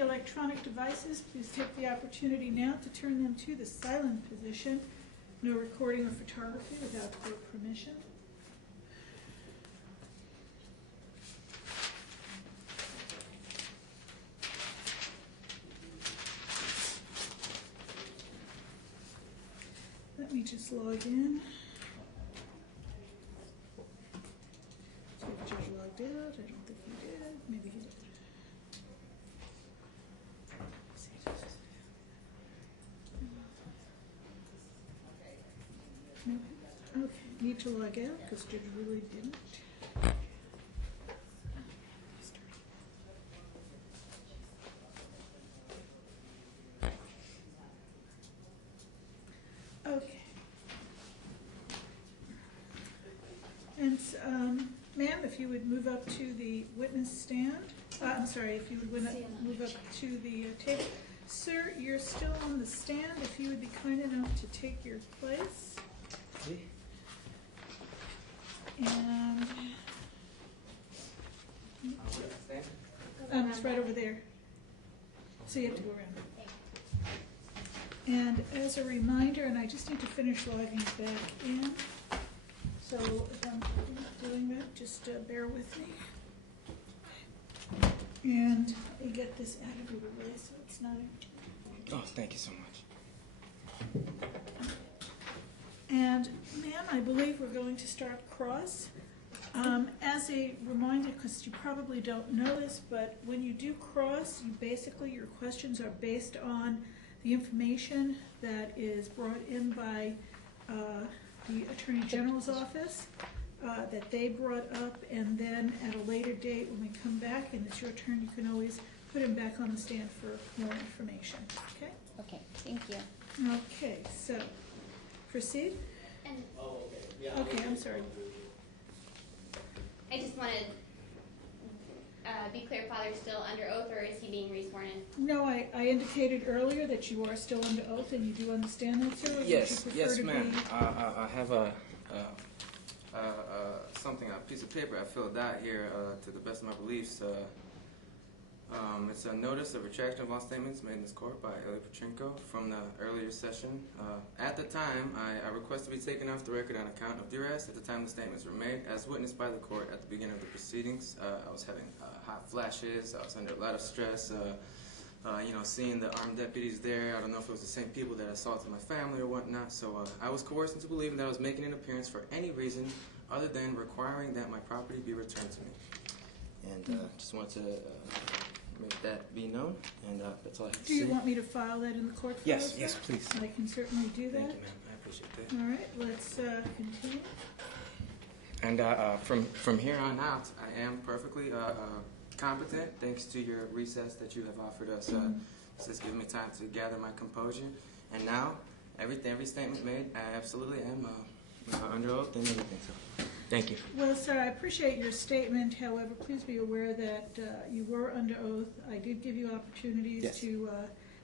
any electronic devices, please take the opportunity now to turn them to the silent position. No recording or photography without court permission. Let me just log in. See if the judge logged out. I don't think he did. Maybe he did. Nope. Okay, need to log out because Judge really didn't. Okay. And ma'am, if you would move up to the witness stand. I'm sorry, if you would move up to the table. Sir, you're still on the stand. If you would be kind enough to take your place. Okay. And it's right over there. So you have to go around. And as a reminder, and I just need to finish logging back in. So if I'm doing that, just bear with me. And you get this out of your way so it's not. Oh, thank you so much. And ma'am, I believe we're going to start cross. As a reminder, because you probably don't know this, but when you do cross, you basically, your questions are based on the information that is brought in by the Attorney General's office, that they brought up, and then at a later date, when we come back and it's your turn, you can always put him back on the stand for more information, okay? Okay, thank you. Okay, so, proceed? And Okay, I'm sorry. I just want to be clear, Father's still under oath, or is he being resworn in? No, I indicated earlier that you are still under oath, and you do understand that, sir? Or would you Yes, prefer yes, to ma'am. be- I have a piece of paper I filled out here to the best of my beliefs. It's a notice of retraction of all statements made in this court by Ilya Petrenko from the earlier session. At the time, I request to be taken off the record on account of duress at the time the statements were made. As witnessed by the court at the beginning of the proceedings, I was having hot flashes. I was under a lot of stress. Seeing the armed deputies there, I don't know if it was the same people that assaulted my family or whatnot. So I was coerced into believing that I was making an appearance for any reason other than requiring that my property be returned to me. And just wanted to make that be known, and that's all I have to say. Do you want me to file that in the court file? Yes, sir? yes, please. I can certainly do that. Thank you, ma'am. I appreciate that. All right, let's continue. And from here on out, I am perfectly competent, thanks to your recess that you have offered us. It's just giving me time to gather my composure. And now, every statement made, I absolutely am under oath and everything. So, thank you. Well, sir, I appreciate your statement. However, please be aware that you were under oath. I did give you opportunities Yes. to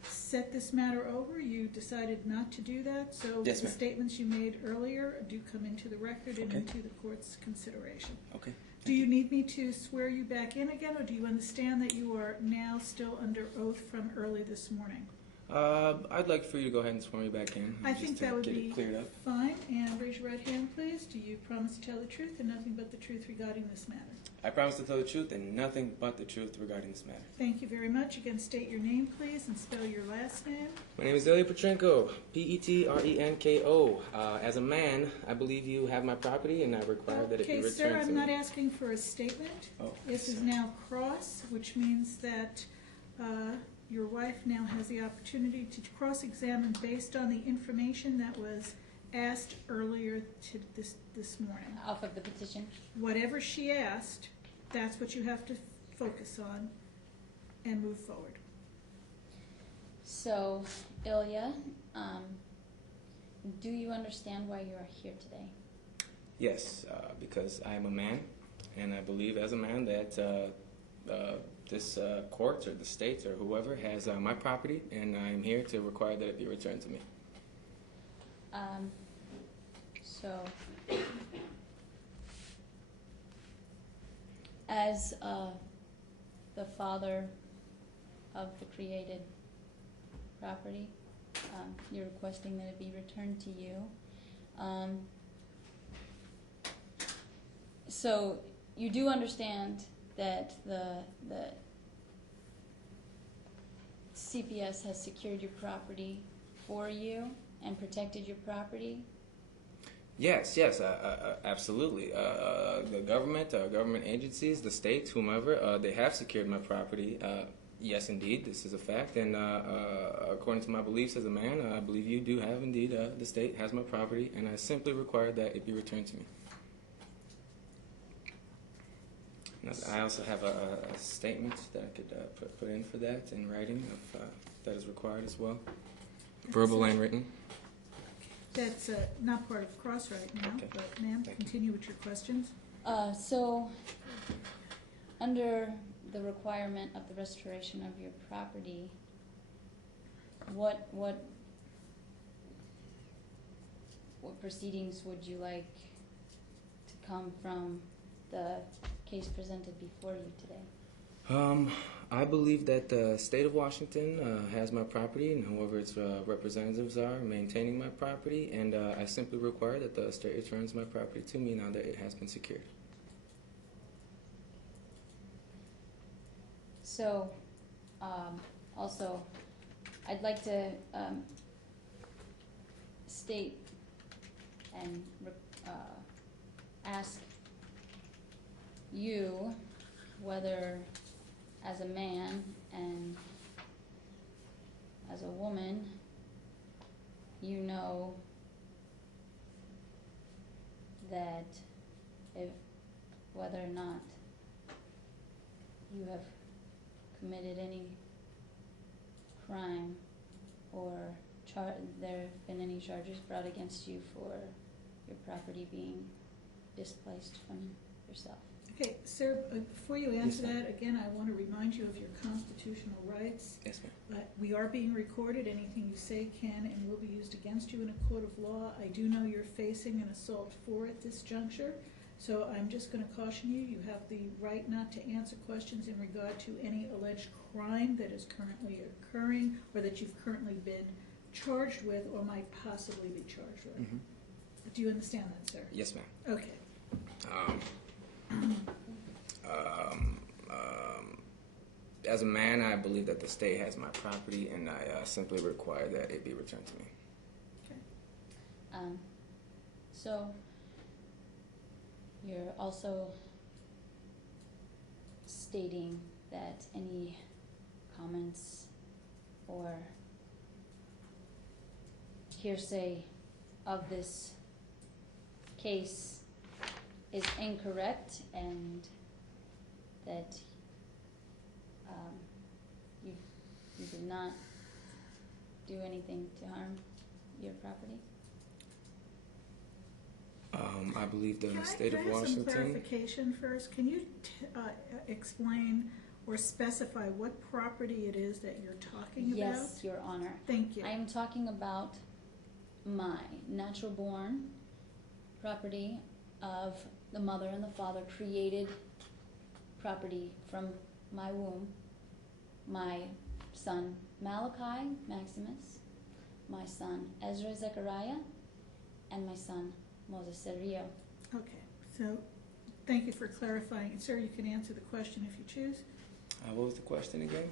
set this matter over. You decided not to do that. So Yes, the ma'am. statements you made earlier do come into the record and Okay. into the court's consideration. Okay. Do you need me to swear you back in again, or do you understand that you are now still under oath from early this morning? I'd like for you to go ahead and swear me back in. I just think to that would get be it cleared up. fine. And raise your right hand, please. Do you promise to tell the truth and nothing but the truth regarding this matter? I promise to tell the truth and nothing but the truth regarding this matter. Thank you very much. Again, state your name, please, and spell your last name. My name is Ilya Petrenko, Petrenko. As a man, I believe you have my property, and I require that it be Okay, returned sir, to I'm me. not asking for a statement. Oh, This is sorry. now cross, which means that your wife now has the opportunity to cross-examine based on the information that was asked earlier to this morning. Off of the petition. Whatever she asked, that's what you have to focus on and move forward. So, Ilya, do you understand why you are here today? Yes, because I am a man, and I believe as a man that this court or the state or whoever has my property, and I am here to require that it be returned to me. So, as the father of the created property. You're requesting that it be returned to you. So you do understand that the CPS has secured your property for you and protected your property? Yes, absolutely. The government agencies, the states, whomever, they have secured my property. Yes, indeed, this is a fact. And according to my beliefs as a man, I believe you do have indeed, the state has my property, and I simply require that it be returned to me. And I also have a statement that I could put in for that in writing, if that is required as well. Verbal and written. That's not part of cross right now, Okay. but ma'am, Thank you. continue with your questions. So, under the requirement of the restoration of your property, what proceedings would you like to come from the case presented before you today? I believe that the state of Washington has my property, and whoever its representatives are maintaining my property, and I simply require that the state returns my property to me now that it has been secured. So, also, I'd like to state and ask you whether, as a man and as a woman, you know that whether or not you have committed any crime or there have been any charges brought against you for your property being displaced from yourself. Okay, sir, before you answer Yes, ma'am. that, again, I want to remind you of your constitutional rights. Yes, ma'am. We are being recorded. Anything you say can and will be used against you in a court of law. I do know you're facing an assault 4 at this juncture, so I'm just going to caution you. You have the right not to answer questions in regard to any alleged crime that is currently occurring or that you've currently been charged with or might possibly be charged with. Mm-hmm. Do you understand that, sir? Yes, ma'am. Okay. As a man, I believe that the state has my property, and I simply require that it be returned to me. Okay. So, you're also stating that any comments or hearsay of this case is incorrect, and that you did not do anything to harm your property? I believe the Can state I of have some Washington. clarification first? Can you explain or specify what property it is that you're talking about? Yes, Your Honor. Thank you. I am talking about my natural born property of the mother and the father created property from my womb. My son Malachi Maximus, my son Ezra Zechariah, and my son Moses Sergio. Okay, so thank you for clarifying. Sir, you can answer the question if you choose. What was the question again?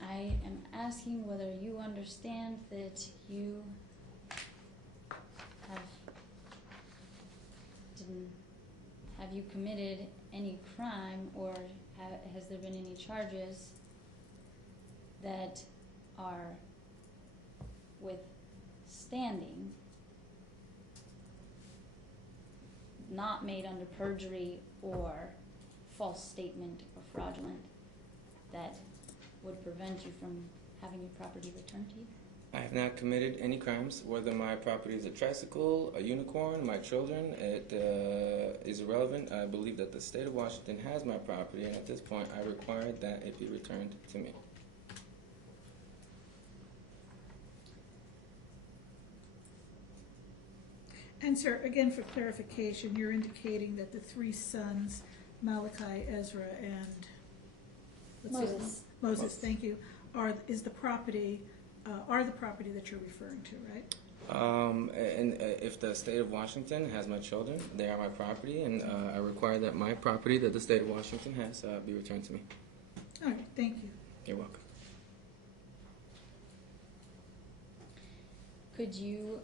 I am asking whether you understand that you have you committed any crime, or has there been any charges that are withstanding, not made under perjury or false statement or fraudulent, that would prevent you from having your property returned to you? I have not committed any crimes. Whether my property is a tricycle, a unicorn, my children, it is irrelevant. I believe that the state of Washington has my property, and at this point I require that it be returned to me. And sir, again for clarification, you're indicating that the 3 sons Malachi, Ezra, and what's his name? Moses. Moses, thank you, are the property that you're referring to, right? And if the state of Washington has my children, they are my property, and I require that my property that the state of Washington has be returned to me. All right, thank you. You're welcome. Could you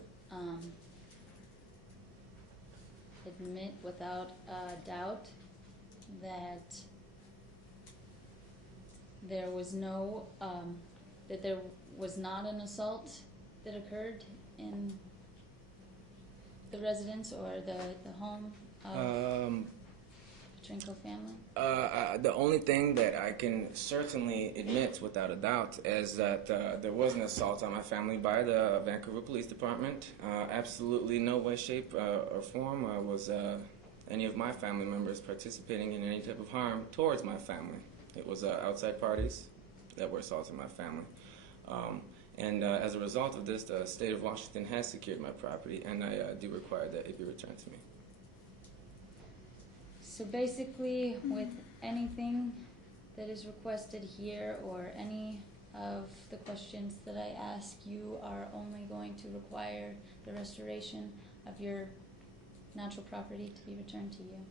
admit without a doubt that there was no, that there was not an assault that occurred in the residence or the home of the Petrenko family? The only thing that I can certainly admit without a doubt is that there was an assault on my family by the Vancouver Police Department. Absolutely no way, shape, or form was any of my family members participating in any type of harm towards my family. It was outside parties that were assaulting my family. And as a result of this, the state of Washington has secured my property, and I do require that it be returned to me. So basically, with anything that is requested here or any of the questions that I ask, you are only going to require the restoration of your natural property to be returned to you.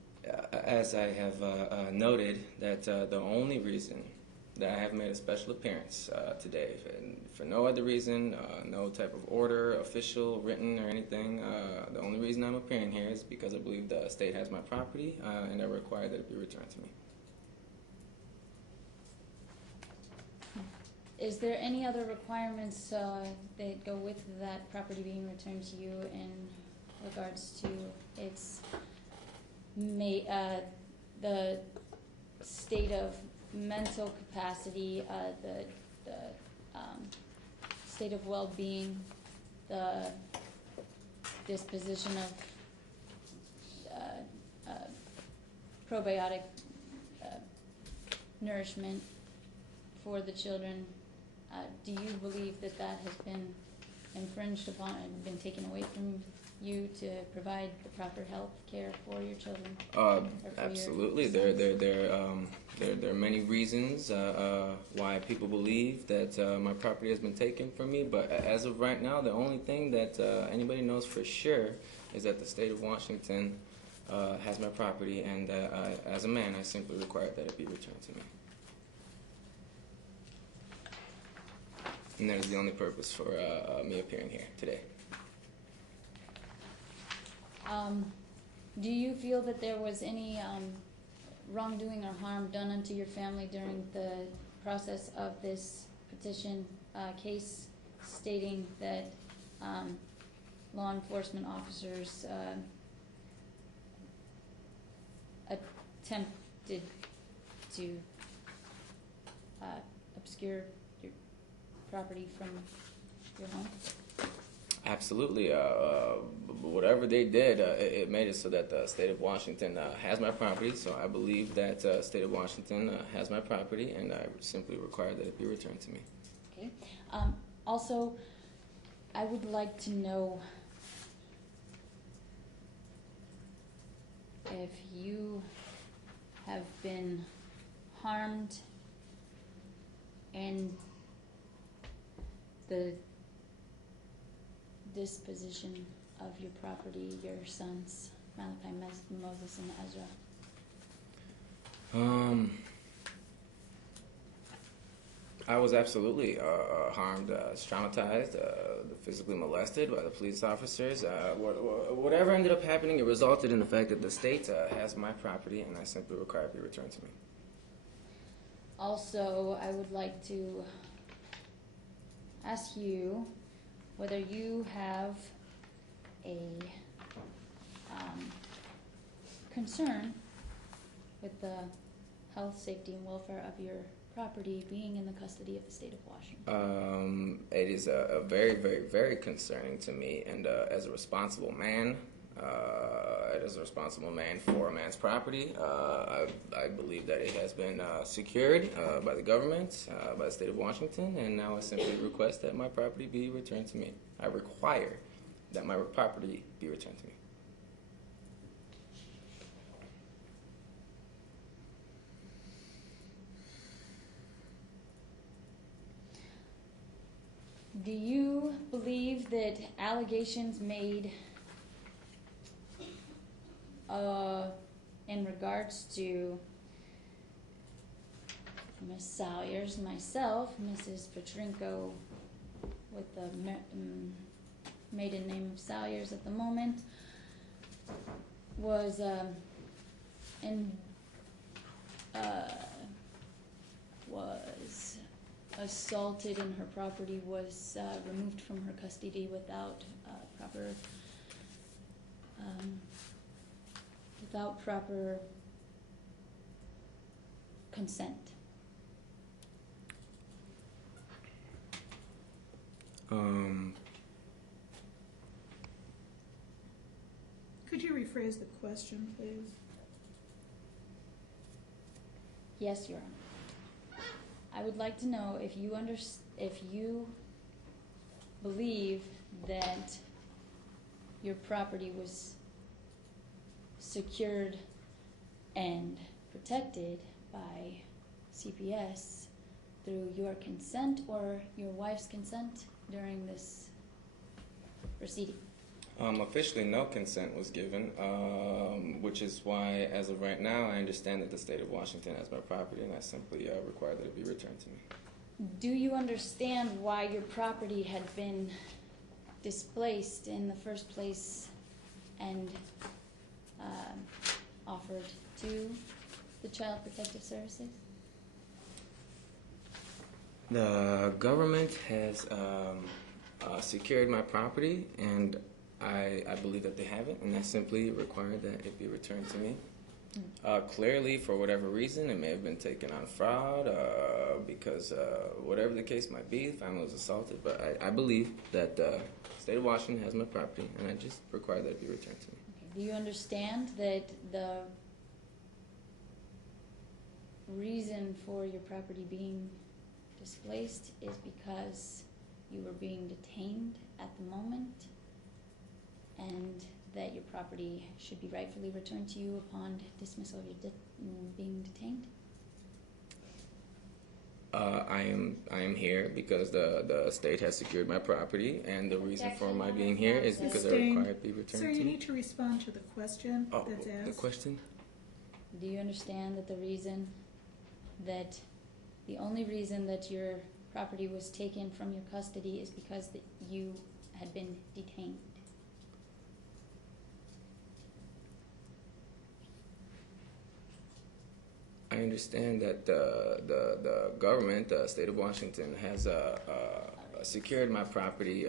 As I have noted, that the only reason that I have made a special appearance today, for no other reason, no type of order, official, written, or anything. The only reason I'm appearing here is because I believe the state has my property, and I require that it be returned to me. Is there any other requirements that go with that property being returned to you in regards to its the state of mental capacity, the state of well-being, the disposition of probiotic nourishment for the children? Do you believe that that has been infringed upon and been taken away from you to provide the proper health care for your children? Absolutely. There are many reasons why people believe that my property has been taken from me, but as of right now, the only thing that anybody knows for sure is that the state of Washington has my property, and as a man, I simply require that it be returned to me. And that is the only purpose for me appearing here today. Do you feel that there was any wrongdoing or harm done unto your family during the process of this petition case, stating that law enforcement officers attempted to obscure your property from your home? Absolutely. Whatever they did, it made it so that the state of Washington has my property. So I believe that state of Washington has my property, and I simply require that it be returned to me. Okay. Also, I would like to know if you have been harmed in the disposition of your property, your sons, Malachi, Moses, and Ezra. I was absolutely harmed, traumatized, physically molested by the police officers. Whatever ended up happening, it resulted in the fact that the state has my property, and I simply require it be returned to me. Also, I would like to ask you whether you have a concern with the health, safety, and welfare of your property being in the custody of the state of Washington. It is a very, very, very concerning to me, and as a responsible man, for a man's property, I believe that it has been secured by the government, by the state of Washington, and now I simply request that my property be returned to me. I require that my property be returned to me. Do you believe that allegations made in regards to Miss Salyers, myself, Mrs. Petrinko, with the maiden name of Salyers at the moment, was was assaulted and her property was removed from her custody without proper consent? Could you rephrase the question, please? Yes, Your Honor. I would like to know if you believe that your property was secured and protected by CPS through your consent or your wife's consent during this proceeding. Officially, no consent was given, which is why, as of right now, I understand that the state of Washington has my property, and I simply require that it be returned to me. Do you understand why your property had been displaced in the first place and offered to the Child Protective Services? The government has secured my property, and I believe that they have it, and I simply require that it be returned to me. Clearly, for whatever reason, it may have been taken on fraud, because whatever the case might be, the family was assaulted, but I believe that the state of Washington has my property, and I just require that it be returned to me. Okay. Do you understand that the reason for your property being displaced is because you were being detained at the moment, and that your property should be rightfully returned to you upon dismissal of your being detained? I am here because the state has secured my property, and the reason for my being here is because I require it be returned Sir, to you me. need to respond to the question that's asked. The question? Do you understand that the only reason that your property was taken from your custody is because that you had been detained? I understand that the government, the state of Washington, has secured my property,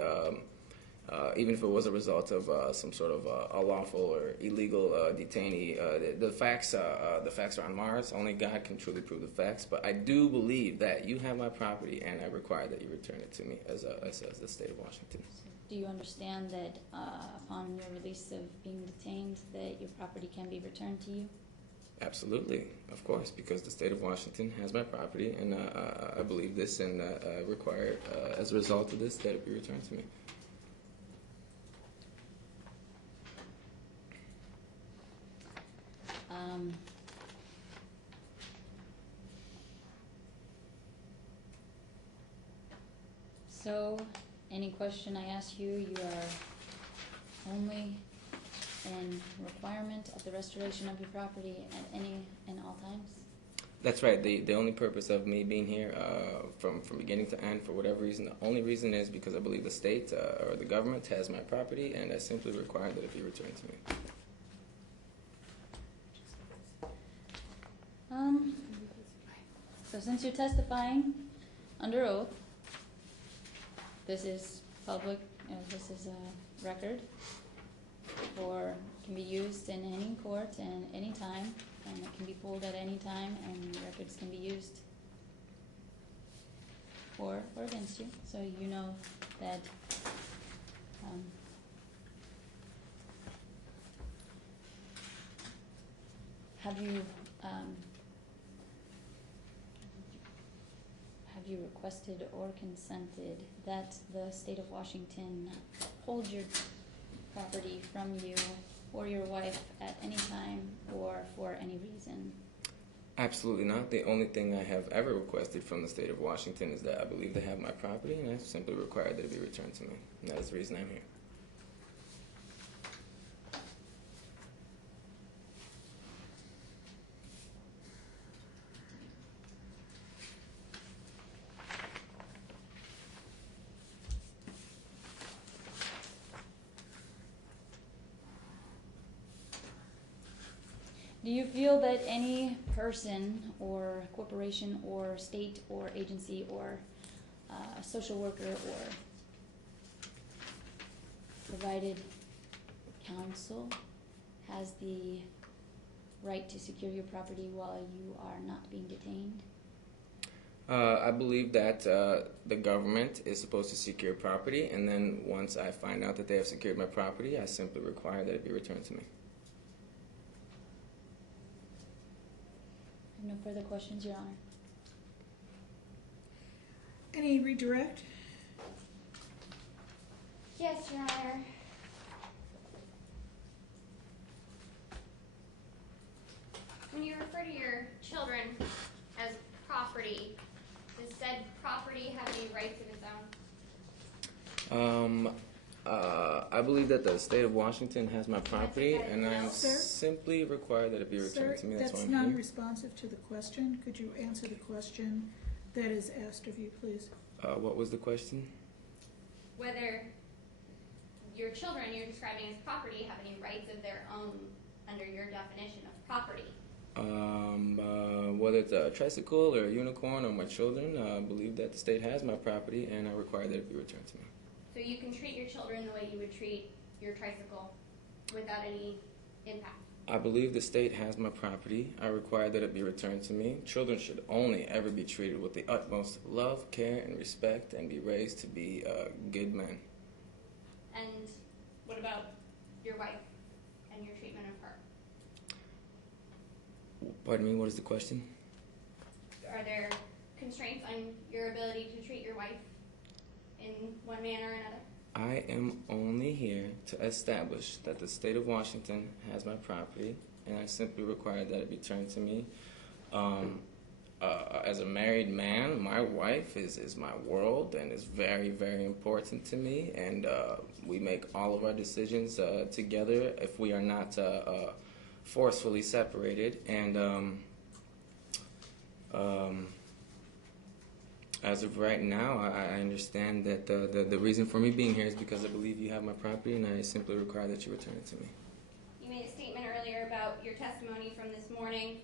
even if it was a result of some sort of unlawful or illegal detainee. The facts are on Mars. Only God can truly prove the facts. But I do believe that you have my property, and I require that you return it to me as the state of Washington. Do you understand that upon your release of being detained, that your property can be returned to you? Absolutely, of course, because the state of Washington has my property, and I believe this, and I require, as a result of this, that it be returned to me. So, any question I ask you, you are only in requirement of the restoration of your property at any and all times? That's right. The only purpose of me being here from beginning to end, for whatever reason, the only reason is because I believe the state or the government has my property, and I simply require that it be returned to me. So since you're testifying under oath, this is public, this is a record can be used in any court and any time, and it can be pulled at any time, and records can be used for or against you, so you know that have you requested or consented that the state of Washington hold your property from you or your wife at any time or for any reason? Absolutely not. The only thing I have ever requested from the state of Washington is that I believe they have my property, and I simply require that it be returned to me. And that is the reason I'm here. Do you feel that any person or corporation or state or agency or social worker or provided counsel has the right to secure your property while you are not being detained? I believe that the government is supposed to secure property, and then once I find out that they have secured my property, I simply require that it be returned to me. No further questions, Your Honor. Any redirect? Yes, Your Honor. When you refer to your children as property, does said property have any rights of its own? I believe that the state of Washington has my property, and I Sir? simply require that it be returned Sir, to me. That's why that's I'm here. non-responsive to the question. Could you answer the question that is asked of you, please? What was the question? Whether your children you're describing as property have any rights of their own under your definition of property. Whether it's a tricycle or a unicorn or my children, I believe that the state has my property, and I require that it be returned to me. So you can treat your children the way you would treat your tricycle without any impact. I believe the state has my property. I require that it be returned to me. Children should only ever be treated with the utmost love, care, and respect, and be raised to be good men. And what about your wife and your treatment of her? Pardon me, what is the question? Are there constraints on your ability to treat your wife in one manner or another? I am only here to establish that the state of Washington has my property, and I simply require that it be turned to me. As a married man, my wife is my world and is very, very important to me, and we make all of our decisions together if we are not forcefully separated. And as of right now, I understand that the reason for me being here is because I believe you have my property, and I simply require that you return it to me. You made a statement earlier about your testimony from this morning.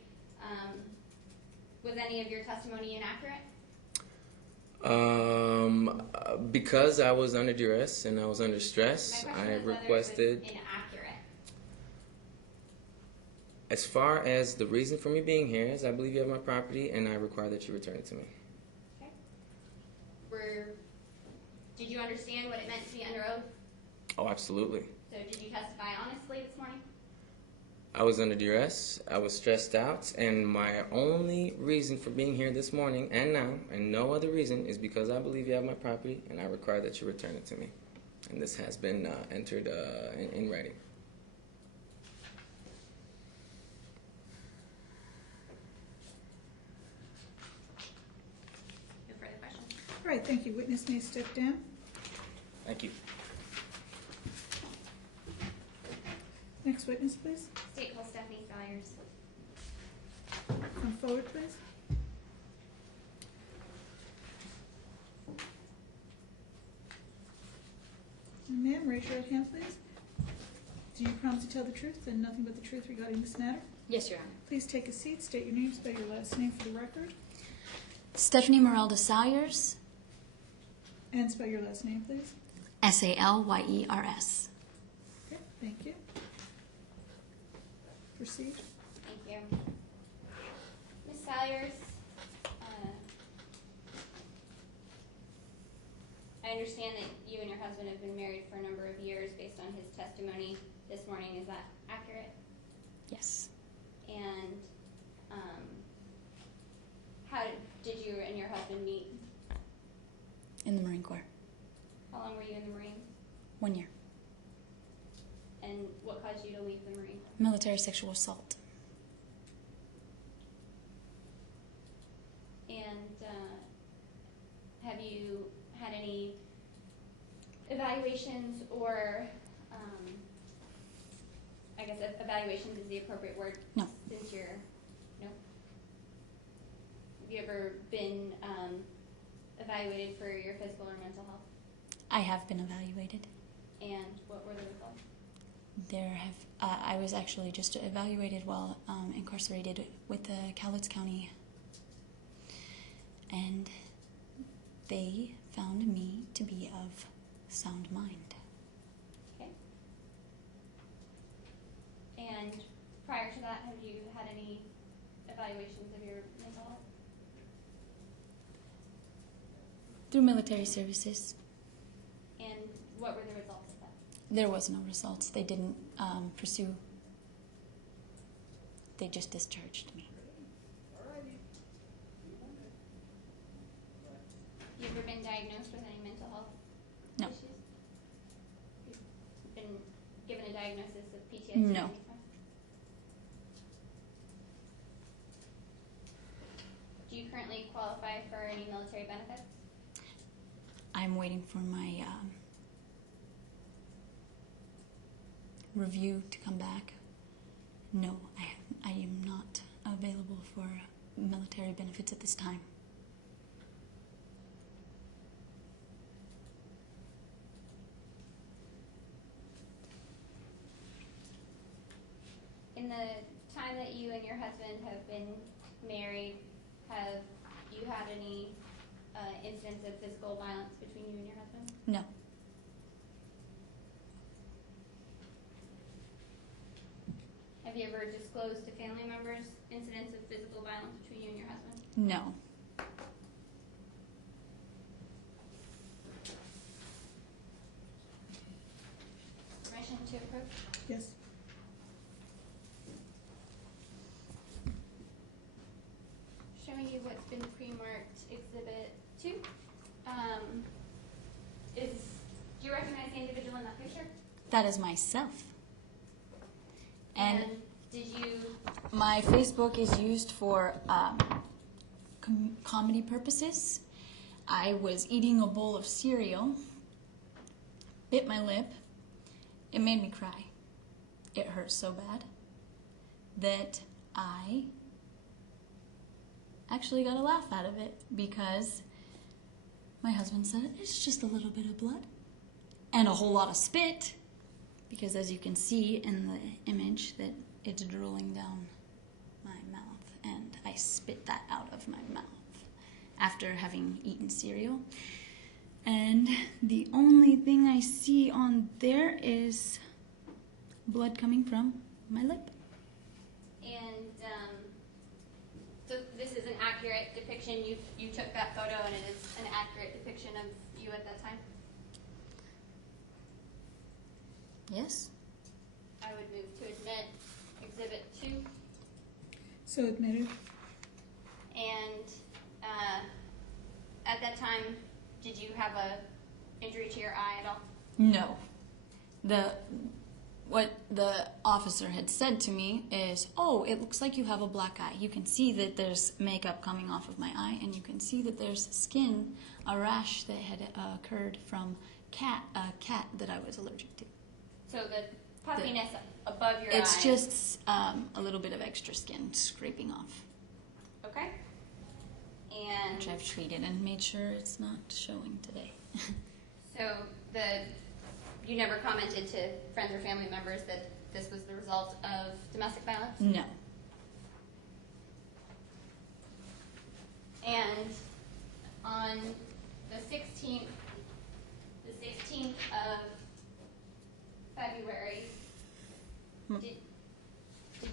Was any of your testimony inaccurate? Because I was under duress and I was under stress, My I question is whether requested. it was inaccurate. As far as the reason for me being here is, I believe you have my property, and I require that you return it to me. Okay. Did you understand what it meant to be under oath? Oh, absolutely. So did you testify honestly this morning? I was under duress, I was stressed out, and my only reason for being here this morning and now, and no other reason, is because I believe you have my property, and I require that you return it to me. And this has been entered in writing. No further questions. All right, thank you. Witness may step down. Thank you. Next witness, please. State Call Stephanie Salyers. Come forward, please. And ma'am, raise your right hand, please. Do you promise to tell the truth and nothing but the truth regarding this matter? Yes, Your Honor. Please take a seat, state your name, spell your last name for the record, Stephanie Merelda Salyers, and spell your last name, please. Salyers. Okay, thank you. Proceed. Thank you. Ms. Salyers, I understand that you and your husband have been married for a number of years based on his testimony this morning. Is that accurate? Yes. And how did you and your husband meet? In the Marine Corps. How long were you in the Marines? 1 year. And what caused you to leave the Marine Corps? Military sexual assault. have you had any evaluations or, I guess evaluations is the appropriate word? No. Since you're, no? Have you ever been evaluated for your physical or mental health? I have been evaluated. And what were the results? I was actually just evaluated while incarcerated with the Cowlitz County, and they found me to be of sound mind. Okay. And prior to that, have you had any evaluations of your mental health? Through military services, And what were the results of that? there was no results. They didn't pursue. They just discharged me. You ever been diagnosed with any mental health No. issues? You've been given a diagnosis of PTSD? No. Do you currently qualify for any military benefits? I'm waiting for my review to come back. No, I am not available for military benefits at this time. In the time that you and your husband have been married, have you had any incidents of physical violence between you and your husband? No, Have you ever disclosed to family members incidents of physical violence between you and your husband? no, Permission to approach? Yes. Showing you what's been pre-marked Exhibit 2. Do you recognize the individual in that picture? that is myself. And did you, my Facebook is used for comedy purposes. I was eating a bowl of cereal, bit my lip. It made me cry. It hurt so bad that I actually got a laugh out of it because my husband said, it's just a little bit of blood and a whole lot of spit, because as you can see in the image that it's drooling down my mouth, and I spit that out of my mouth after having eaten cereal. And the only thing I see on there is blood coming from my lip. and so this is an accurate depiction. You took that photo, and it is an accurate depiction of you at that time. Yes? I would move to admit Exhibit 2. So admitted. And at that time, did you have a injury to your eye at all? No. What the officer had said to me is, oh, it looks like you have a black eye. You can see that there's makeup coming off of my eye, and you can see that there's skin, a rash that had occurred from a cat that I was allergic to. So the puffiness above your It's eye. just a little bit of extra skin scraping off, Okay. And which I've treated and made sure it's not showing today. so you never commented to friends or family members that this was the result of domestic violence? No. And on the 16th of February, Hmm. did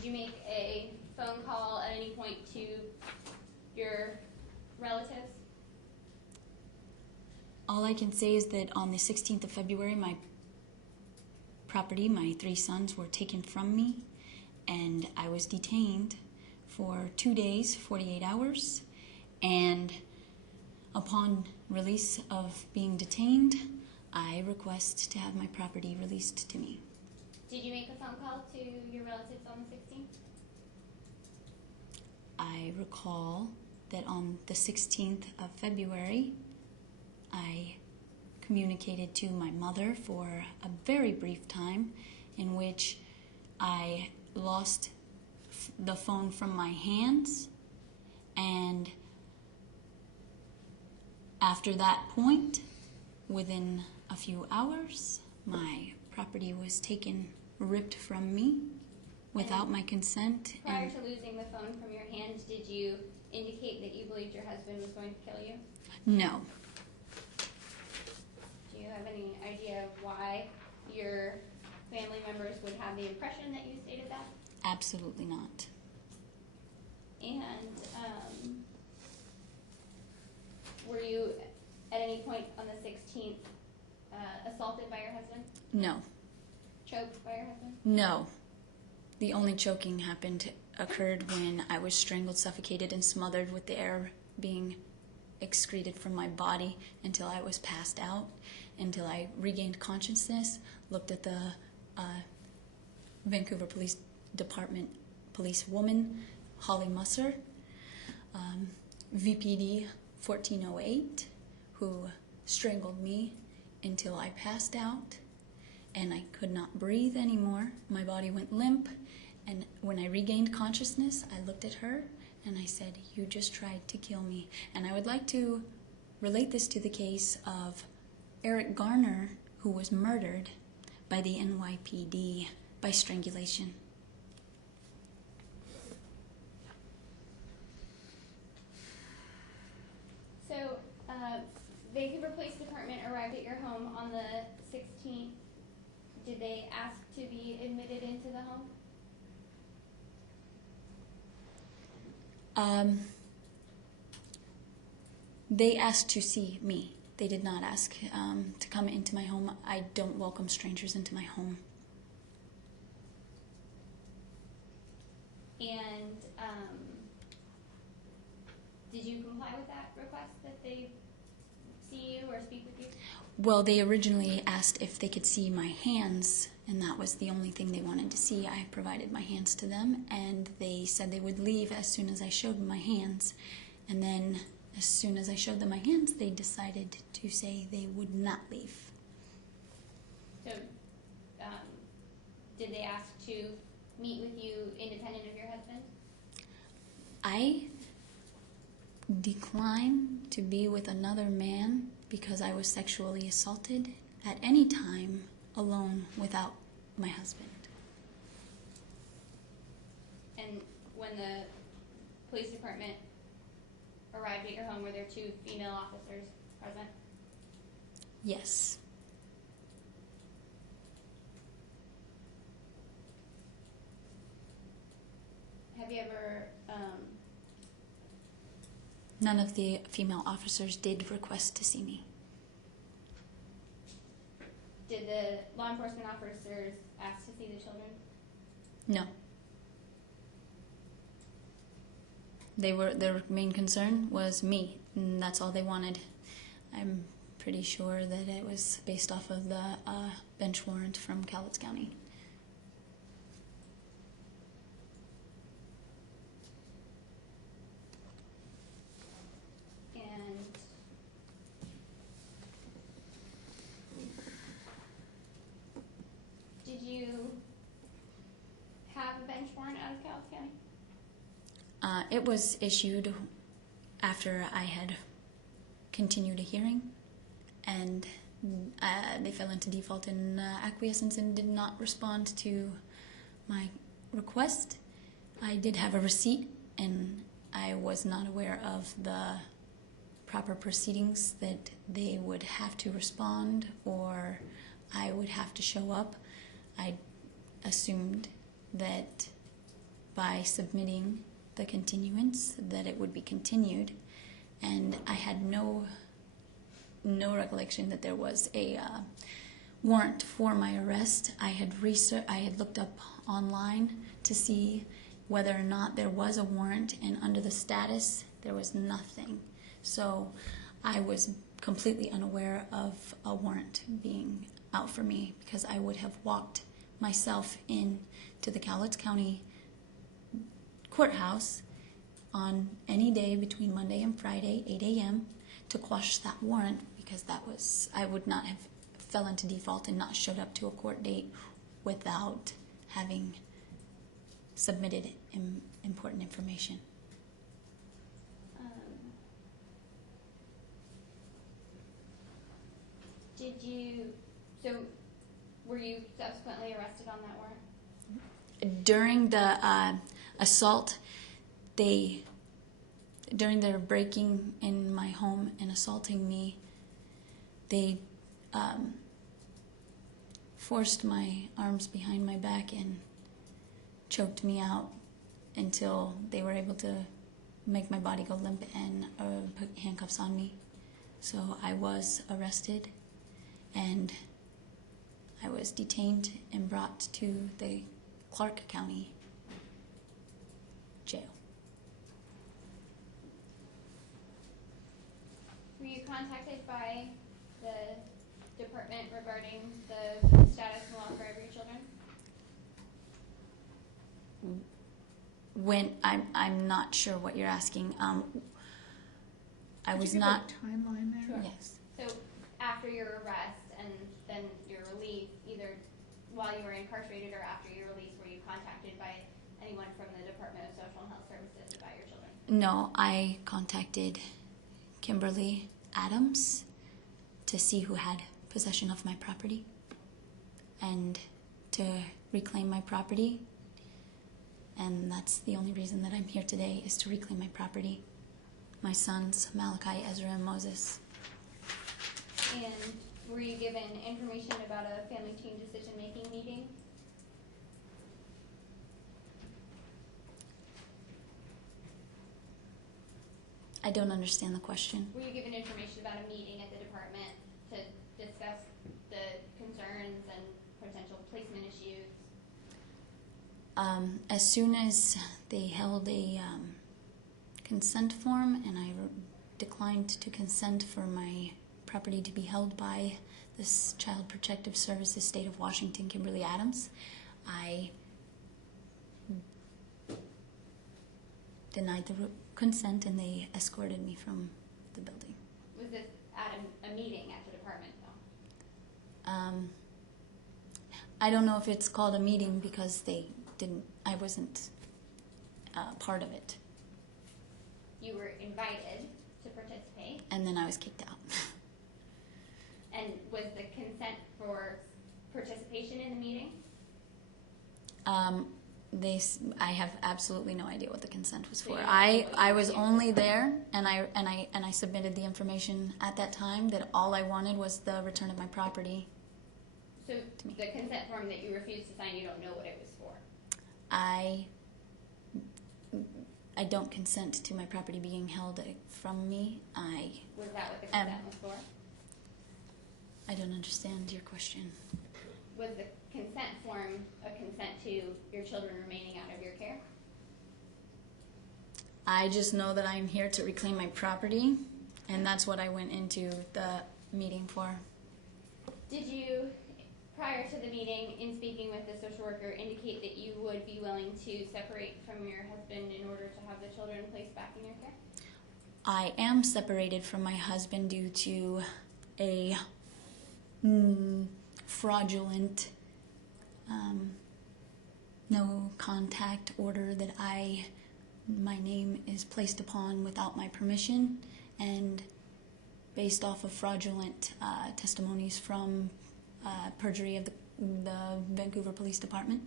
you make a phone call at any point to your relatives? All I can say is that on the 16th of February, my property, my 3 sons were taken from me, and I was detained for 2 days, 48 hours, and upon release of being detained, I request to have my property released to me. Did you make a phone call to your relatives on the 16th? I recall that on the 16th of February, I communicated to my mother for a very brief time, in which I lost the phone from my hands, and after that point, within a few hours, my property was ripped from me without my consent. Prior to losing the phone from your hand, did you indicate that you believed your husband was going to kill you? No. Do you have any idea of why your family members would have the impression that you stated that? Absolutely not. And were you at any point on the 16th assaulted by your husband? No. Choked by your husband? No. The only choking occurred when I was strangled, suffocated, and smothered, with the air being excreted from my body until I was passed out, until I regained consciousness, looked at the Vancouver Police Department policewoman, Holly Musser, VPD 1408, who strangled me until I passed out and I could not breathe anymore. My body went limp, and when I regained consciousness, I looked at her and I said, "You just tried to kill me." And I would like to relate this to the case of Eric Garner, who was murdered by the NYPD by strangulation. So, Vancouver Police Department arrived at your home on the 16th. Did they ask to be admitted into the home? They asked to see me. They did not ask to come into my home. I don't welcome strangers into my home. And did you comply with that request that they see you or speak with you? Well, they originally asked if they could see my hands, and that was the only thing they wanted to see. I provided my hands to them, and they said they would leave as soon as I showed them my hands. And then, as soon as I showed them my hands, they decided to say they would not leave. So, did they ask to meet with you independent of your husband? I declined to be with another man because I was sexually assaulted at any time alone without my husband. And when the police department arrived at your home, were there two female officers present? Yes. Have you ever, None of the female officers did request to see me. did the law enforcement officers ask to see the children? No. Their main concern was me, and that's all they wanted. I'm pretty sure that it was based off of the bench warrant from Cowlitz County. And did you have a bench warrant out of Cowlitz County? It was issued after I had continued a hearing, and they fell into default in acquiescence and did not respond to my request. I did have a receipt, and I was not aware of the proper proceedings that they would have to respond or I would have to show up. I assumed that by submitting the continuance that it would be continued, and I had no recollection that there was a warrant for my arrest. I had looked up online to see whether or not there was a warrant, and under the status there was nothing. So I was completely unaware of a warrant being out for me, because I would have walked myself in to the Cowlitz County courthouse on any day between Monday and Friday, 8 a.m., to quash that warrant, because I would not have fell into default and not showed up to a court date without having submitted important information. Were you subsequently arrested on that warrant? During the assault, during their breaking in my home and assaulting me, they forced my arms behind my back and choked me out until they were able to make my body go limp and put handcuffs on me. So I was arrested and I was detained and brought to the Clark County jail. Were you contacted by the department regarding the status and welfare of your children? When I'm not sure what you're asking. I was Could you give not. a timeline there? Sure. Yes. So after your arrest and then your release, either while you were incarcerated or after your release, were you contacted by anyone from the Department of Social and Health Services about your children? No, I contacted Kimberly Adams to see who had possession of my property and to reclaim my property. And that's the only reason that I'm here today, is to reclaim my property. My sons, Malachi, Ezra, and Moses. And were you given information about a family team decision-making meeting? I don't understand the question. Were you given information about a meeting at the department to discuss the concerns and potential placement issues? As soon as they held a consent form and I declined to consent for my property to be held by this Child Protective Services State of Washington, Kimberly Adams, I denied the consent and they escorted me from the building. Was this at a meeting at the department, though? I don't know if it's called a meeting because I wasn't part of it. You were invited to participate, And then I was kicked out. and was the consent for participation in the meeting? I have absolutely no idea what the consent was So for. you don't know what I you was were only there, and I submitted the information at that time that all I wanted was the return of my property. So the consent form that you refused to sign, you don't know what it was for? I don't consent to my property being held from me. Was that what the consent was for? I don't understand your question. Was the consent form a consent to your children remaining out of your care? I just know that I'm here to reclaim my property, and that's what I went into the meeting for. Did you, prior to the meeting, in speaking with the social worker, indicate that you would be willing to separate from your husband in order to have the children placed back in your care? I am separated from my husband due to a fraudulent no contact order that my name is placed upon without my permission, and based off of fraudulent testimonies from perjury of the Vancouver Police Department.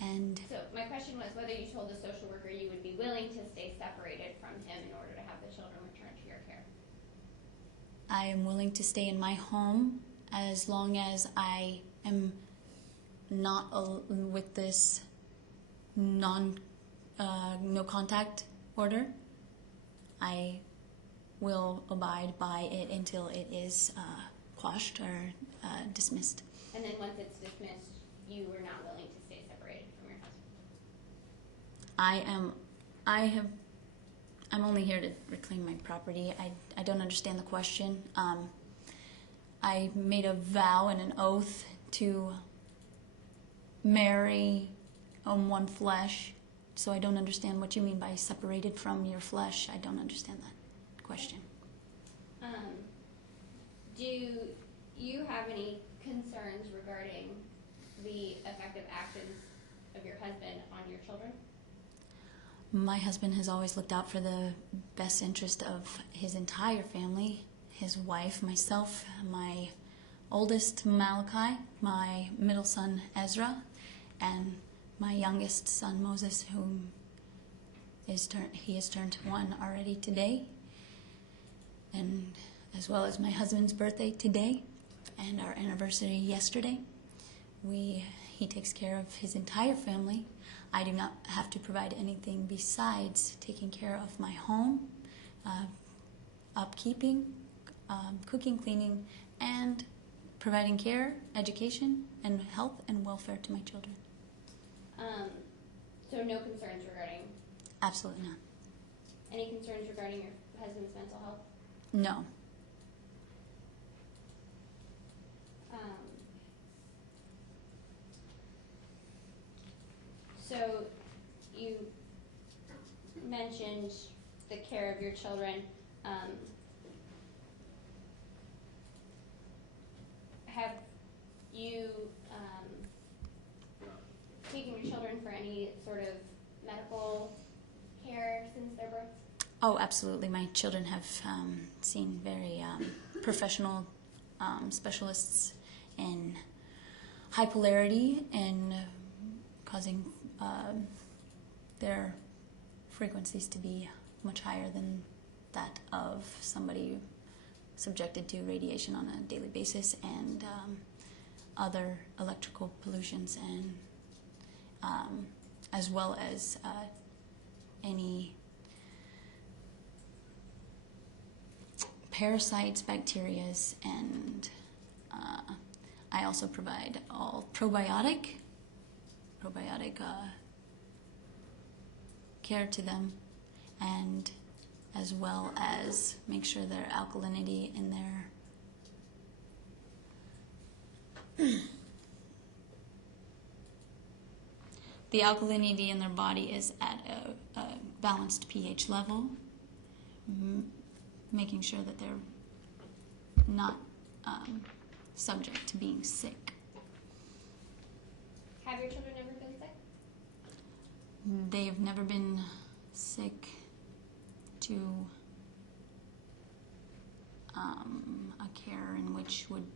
And So my question was whether you told the social worker you would be willing to stay separated from him in order to have the children returned to your care. I am willing to stay in my home as long as I am not with this no contact order. I will abide by it until it is quashed or dismissed. And then once it's dismissed, you were not willing to stay separated from your husband. I'm only here to reclaim my property. I don't understand the question. I made a vow and an oath to marry one flesh, so I don't understand what you mean by separated from your flesh. I don't understand that question. Do you have any concerns regarding the effective actions of your husband on your children? My husband has always looked out for the best interest of his entire family, his wife, myself, my oldest Malachi, my middle son Ezra, and my youngest son Moses, whom he has turned 1 already today, and as well as my husband's birthday today and our anniversary yesterday. He takes care of his entire family. I do not have to provide anything besides taking care of my home, upkeeping, cooking, cleaning, and providing care, education, and health and welfare to my children. So no concerns regarding, Absolutely not. any concerns regarding your husband's mental health? No. So you mentioned the care of your children. Have you taken your children for any sort of medical care since their birth? Oh, absolutely. My children have seen very professional specialists in high polarity and causing their frequencies to be much higher than that of somebody subjected to radiation on a daily basis and other electrical pollutions, and as well as any parasites, bacterias, and I also provide all probiotic care to them, and as well as make sure their alkalinity in their the alkalinity in their body is at a balanced pH level, making sure that they're not subject to being sick. Have your children ever been sick? They've never been sick to a care in which would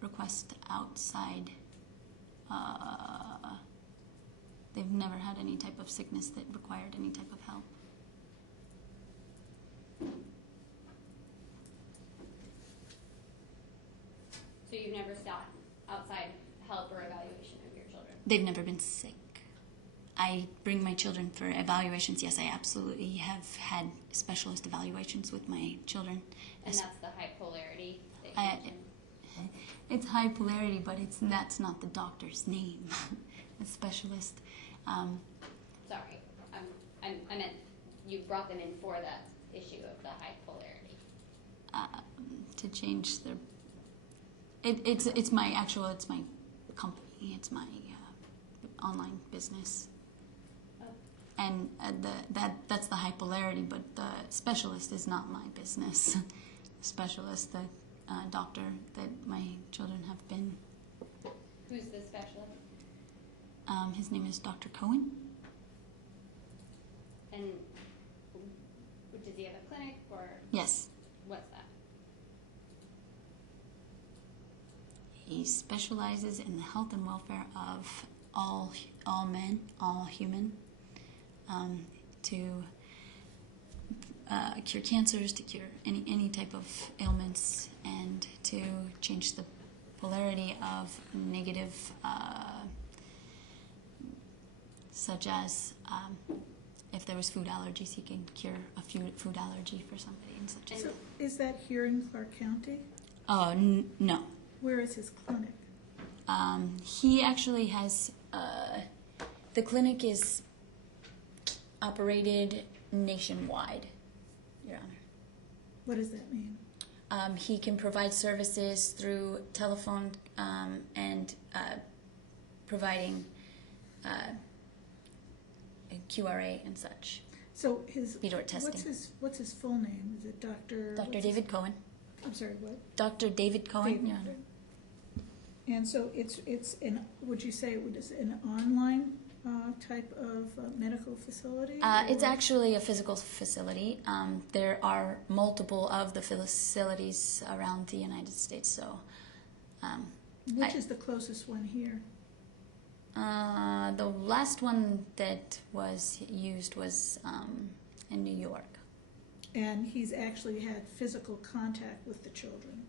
request outside. They've never had any type of sickness that required any type of help. So you've never sought outside help or evaluation of your children? They've never been sick. I bring my children for evaluations. Yes, I absolutely have had specialist evaluations with my children. And that's the high polarity that you mentioned? It's high polarity, but that's not the doctor's name. A specialist. Sorry, I meant you brought them in for that issue of the high polarity. To change their. It's my company. It's my online business. Oh. And that's the high polarity, but the specialist is not my business. The specialist, the doctor that my children have been. Who's the specialist? His name is Dr. Cohen. And does he have a clinic or Yes. what's that? He specializes in the health and welfare of all men, all human, to cure cancers, to cure any type of ailments, and to change the polarity of negative, such as if there was food allergies, he can cure a food allergy for somebody and such as So that. is that here in Clark County? No. Where is his clinic? He actually has, the clinic is operated nationwide, Your Honor. What does that mean? He can provide services through telephone and providing QRA and such. So his Speed testing. What's his full name? Is it Dr. Dr. David Cohen. I'm sorry, what? Dr. David Cohen, David. Your Honor. And so it's an, would you say it was an online type of medical facility? It's or- actually a physical facility. There are multiple of the facilities around the United States, so Which I- is the closest one here? the last one that was used was in New York. And he's actually had physical contact with the children.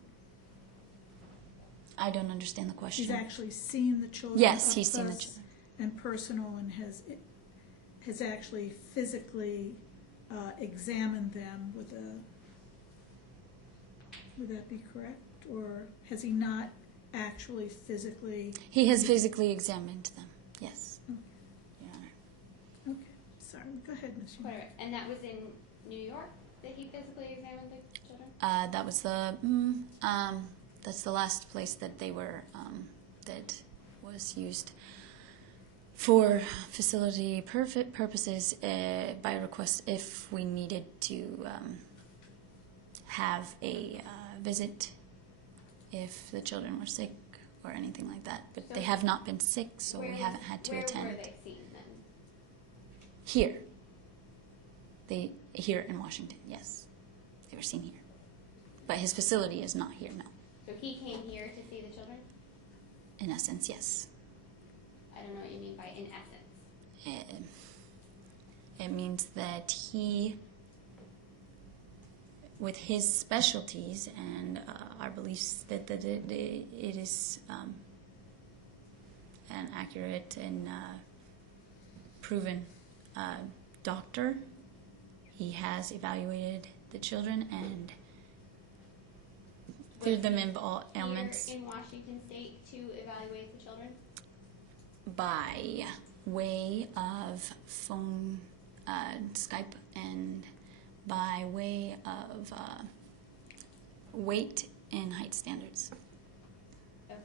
I don't understand the question. He's actually seen the children. Yes, up he's seen the close children. and personal, and has actually physically examined them with a. Would that be correct, or has he not actually physically? He has physically examined them. Yes, Okay. Your Honor. Okay, sorry. Go ahead, Ms. Young. Whatever. And that was in New York that he physically examined the children? That was that's the last place that they were that was used for facility purposes by request if we needed to have a visit if the children were sick or anything like that. But they have not been sick, so we haven't had to attend. Where were they seen then? Here. Here in Washington, yes. They were seen here. But his facility is not here, no. So he came here to see the children? In essence, yes. I don't know what you mean by in essence. It means that he, with his specialties and our beliefs that it is an accurate and proven doctor, he has evaluated the children and cleared them in all ailments Here in Washington State to evaluate the children? by way of phone, Skype, and by way of weight and height standards. Okay.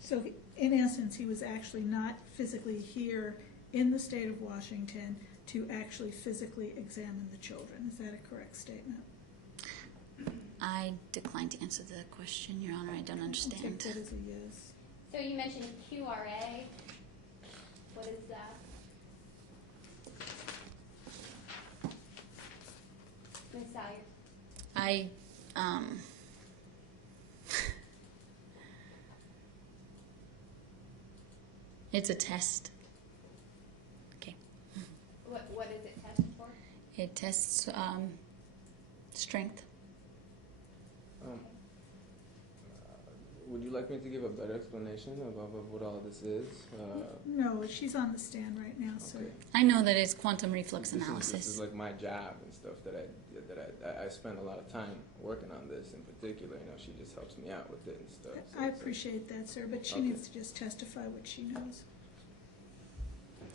So in essence, he was actually not physically here in the state of Washington to actually physically examine the children. Is that a correct statement? I decline to answer the question, Your Honor. I don't I'll understand. take that as a yes. So you mentioned QRA. What is that? Ms. Salyer? I it's a test. Okay. What is it tested for? It tests strength. Would you like me to give a better explanation of what all this is? No, she's on the stand right now, so. Okay. I know that it's quantum reflex This analysis. is like my job and stuff that I spend a lot of time working on this in particular. You know, she just helps me out with it and stuff. So I it's- appreciate that, sir, but she Okay. needs to just testify what she knows.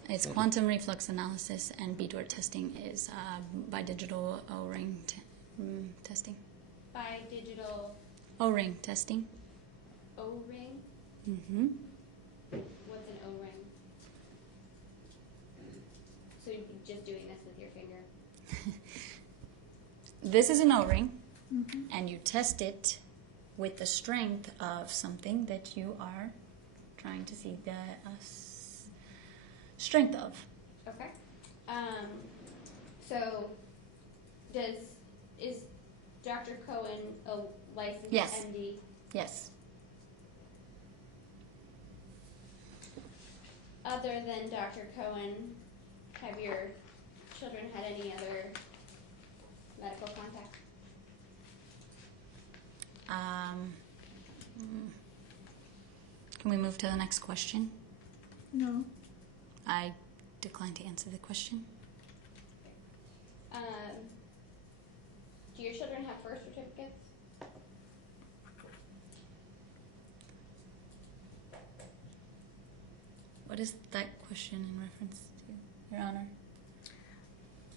It's quantum reflex analysis, and beadware testing is by digital O-ring testing. By digital O-ring testing. O-ring? Mm-hmm. What's an O-ring? So you're just doing this with your finger? This is an O-ring, Mhm. and you test it with the strength of something that you are trying to see the strength of. Okay. So is Dr. Cohen a licensed Yes. MD? Yes. Other than Dr. Cohen, have your children had any other medical contact? Can we move to the next question? No, I decline to answer the question. Do your children have birth certificates? What is that question in reference to, Your Honor?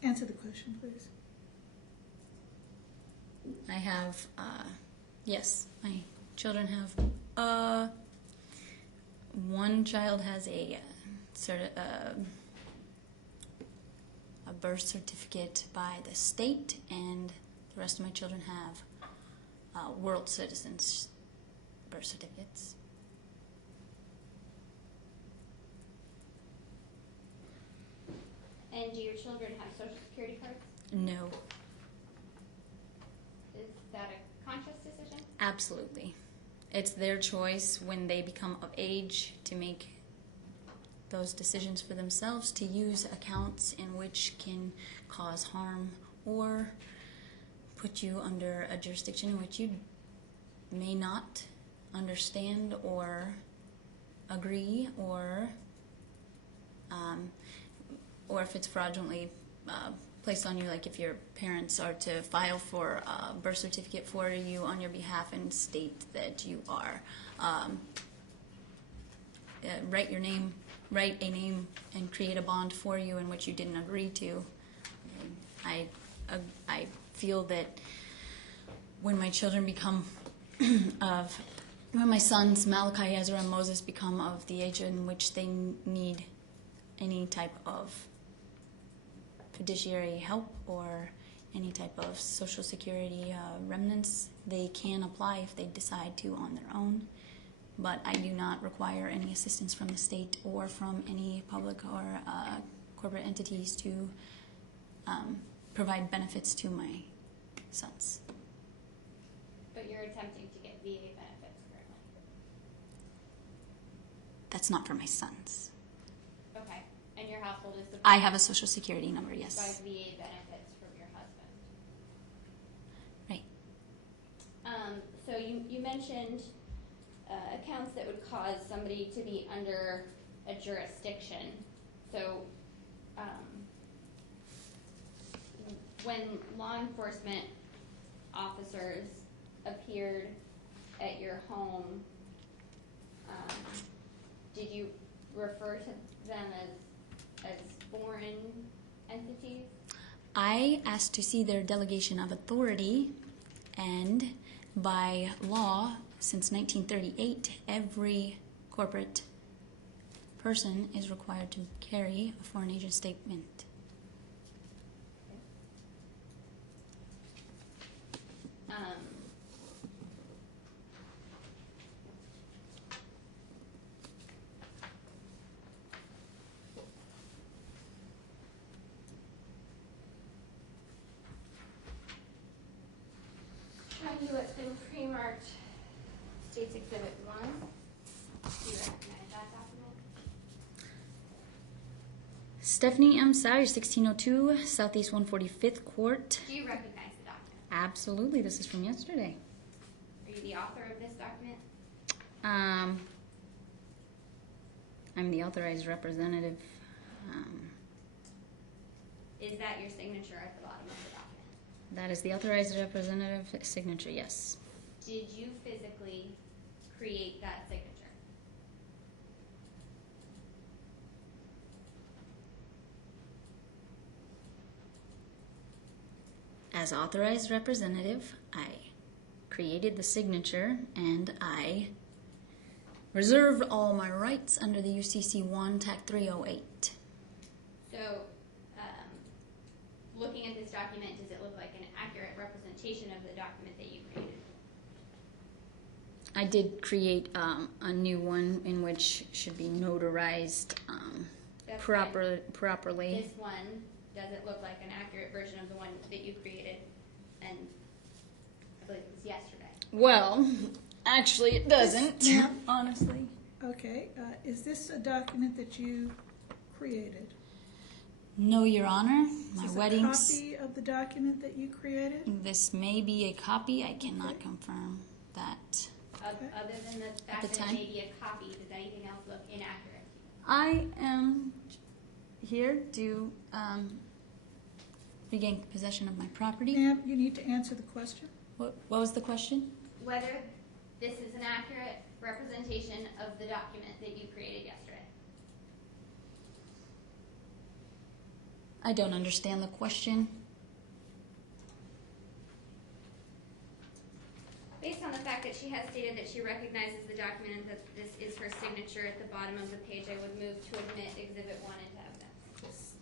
answer the question, please. I have, yes, my children have, one child has a birth certificate by the state, and The rest of my children have world citizens birth certificates. And do your children have social security cards? No, Is that a conscious decision? absolutely. It's their choice when they become of age to make those decisions for themselves, to use accounts in which can cause harm or put you under a jurisdiction in which you may not understand or agree, or if it's fraudulently placed on you, like if your parents are to file for a birth certificate for you on your behalf and state that you are write a name and create a bond for you in which you didn't agree to. I feel that when my children become when my sons Malachi, Ezra, and Moses become of the age in which they need any type of fiduciary help or any type of social security remnants, they can apply if they decide to on their own. But I do not require any assistance from the state or from any public or corporate entities to provide benefits to my sons. But you're attempting to get VA benefits currently. That's not for my sons. Okay. And your household is supported I have a social security number, by yes. VA benefits from your husband. Right. So you mentioned accounts that would cause somebody to be under a jurisdiction. So when law enforcement officers appeared at your home, did you refer to them as foreign entities? I asked to see their delegation of authority, and by law, since 1938, every corporate person is required to carry a foreign agent statement. Showing you what's been pre-marked States Exhibit 1. Do you recognize that document? Stephanie M. Sowyer, 1602 Southeast 145th Court. Do you recognize the document? Absolutely, this is from yesterday. Are you the author of this document? I'm the authorized representative. Is that your signature at the bottom of the document? That is the authorized representative signature, yes. Did you physically create that signature? As authorized representative, I created the signature and I reserved all my rights under the UCC 1 TAC 308. So, looking at this document, does it look like an accurate representation of the document that you created? I did create a new one in which should be notarized That's fine. properly. This one, does it look like an accurate version of the one that you created? And I believe it was yesterday. Well, actually it doesn't, Yeah. honestly. Okay, is this a document that you created? No, Your Honor. My Is this weddings. a copy of the document that you created? This may be a copy. I cannot confirm that. Okay. Other than the fact the that time? it may be a copy, does anything else look inaccurate? I am here to regain possession of my property. Ma'am, you need to answer the question. What was the question? Whether this is an accurate representation of the document that you created yesterday. I don't understand the question. Based on the fact that she has stated that she recognizes the document and that this is her signature at the bottom of the page, I would move to admit Exhibit 1 into evidence.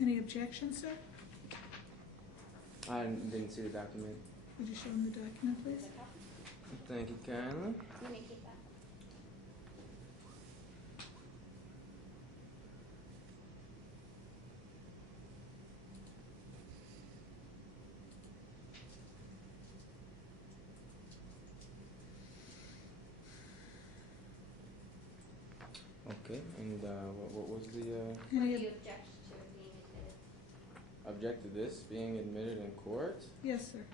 Any objections, sir? I didn't see the document. Would you show them the document, please? Thank you kindly. Let me keep that. Okay, and what was the Or do Any you of- object to it being admitted? object to this being admitted in court? Yes, sir.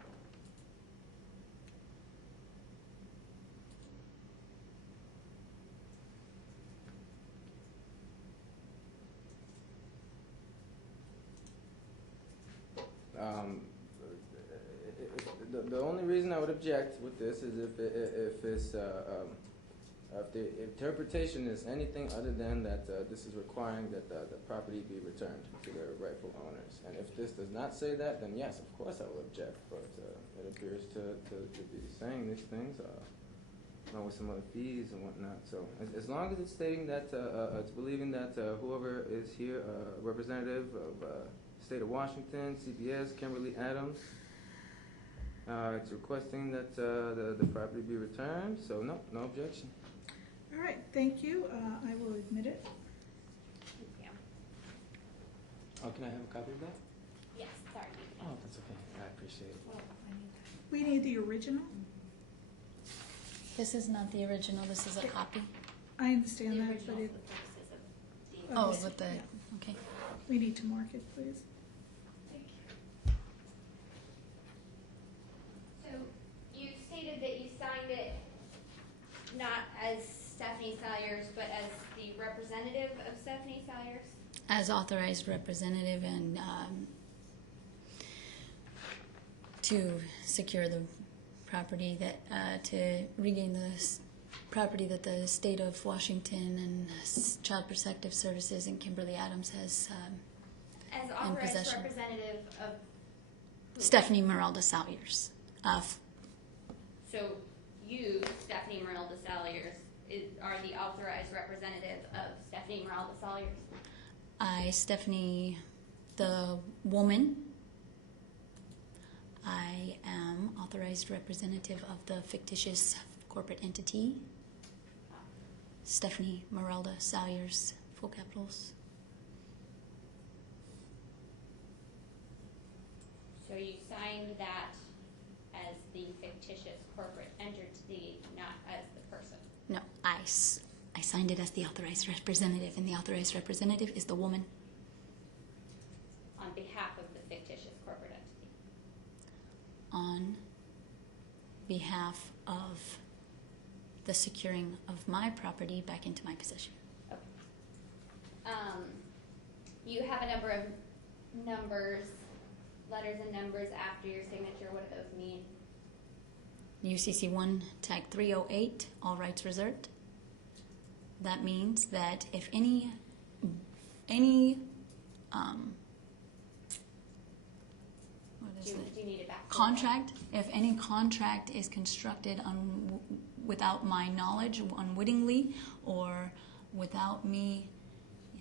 Um, the only reason I would object with this is if the interpretation is anything other than that this is requiring that the property be returned to their rightful owners. And if this does not say that, then yes, of course I will object. But it appears to be saying these things along with some other fees and whatnot. So as long as it's stating that it's believing that whoever is here, representative of State of Washington, CPS, Kimberly Adams, it's requesting that the property be returned. So no objection. All right, thank you. I will admit it. Yeah. Oh, can I have a copy of that? Yes, sorry. Oh, that's okay. I appreciate it. We need the original. This is not the original, this is a copy. I understand The that, original but for purposes of the. Oh, Oh, this- with the, yeah. okay. We need to mark it, please. Thank you. So you stated that you signed it not as Stephanie Salyers, but as the representative of Stephanie Salyers? As authorized representative and to secure the property that, to regain the property that the state of Washington and Child Protective Services and Kimberly Adams has, As authorized possession. representative of who? Stephanie Merelda Salyers. So you, Stephanie Merelda Salyers, are the authorized representative of Stephanie Merelda Salyers? I, Stephanie, the woman, I am authorized representative of the fictitious corporate entity, Stephanie Merelda Salyers, full capitals. So you signed that as the fictitious corporate entity, not as the person? No, I signed it as the authorized representative, and the authorized representative is the woman. On behalf of the fictitious corporate entity? On behalf of the securing of my property back into my possession. Okay. You have a number of numbers, letters and numbers after your signature. What do those mean? UCC 1, tag 308, all rights reserved. That means that if any what is it? Do you need it back? Contract, if any contract is constructed without my knowledge, unwittingly, or without me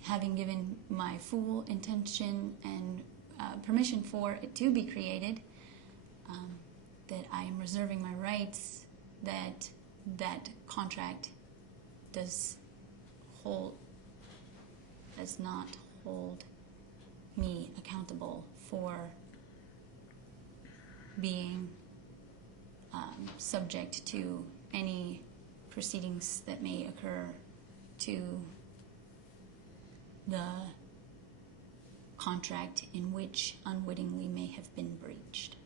having given my full intention and permission for it to be created, that I am reserving my rights, that that contract does not hold me accountable for being subject to any proceedings that may occur to the contract in which unwittingly may have been breached.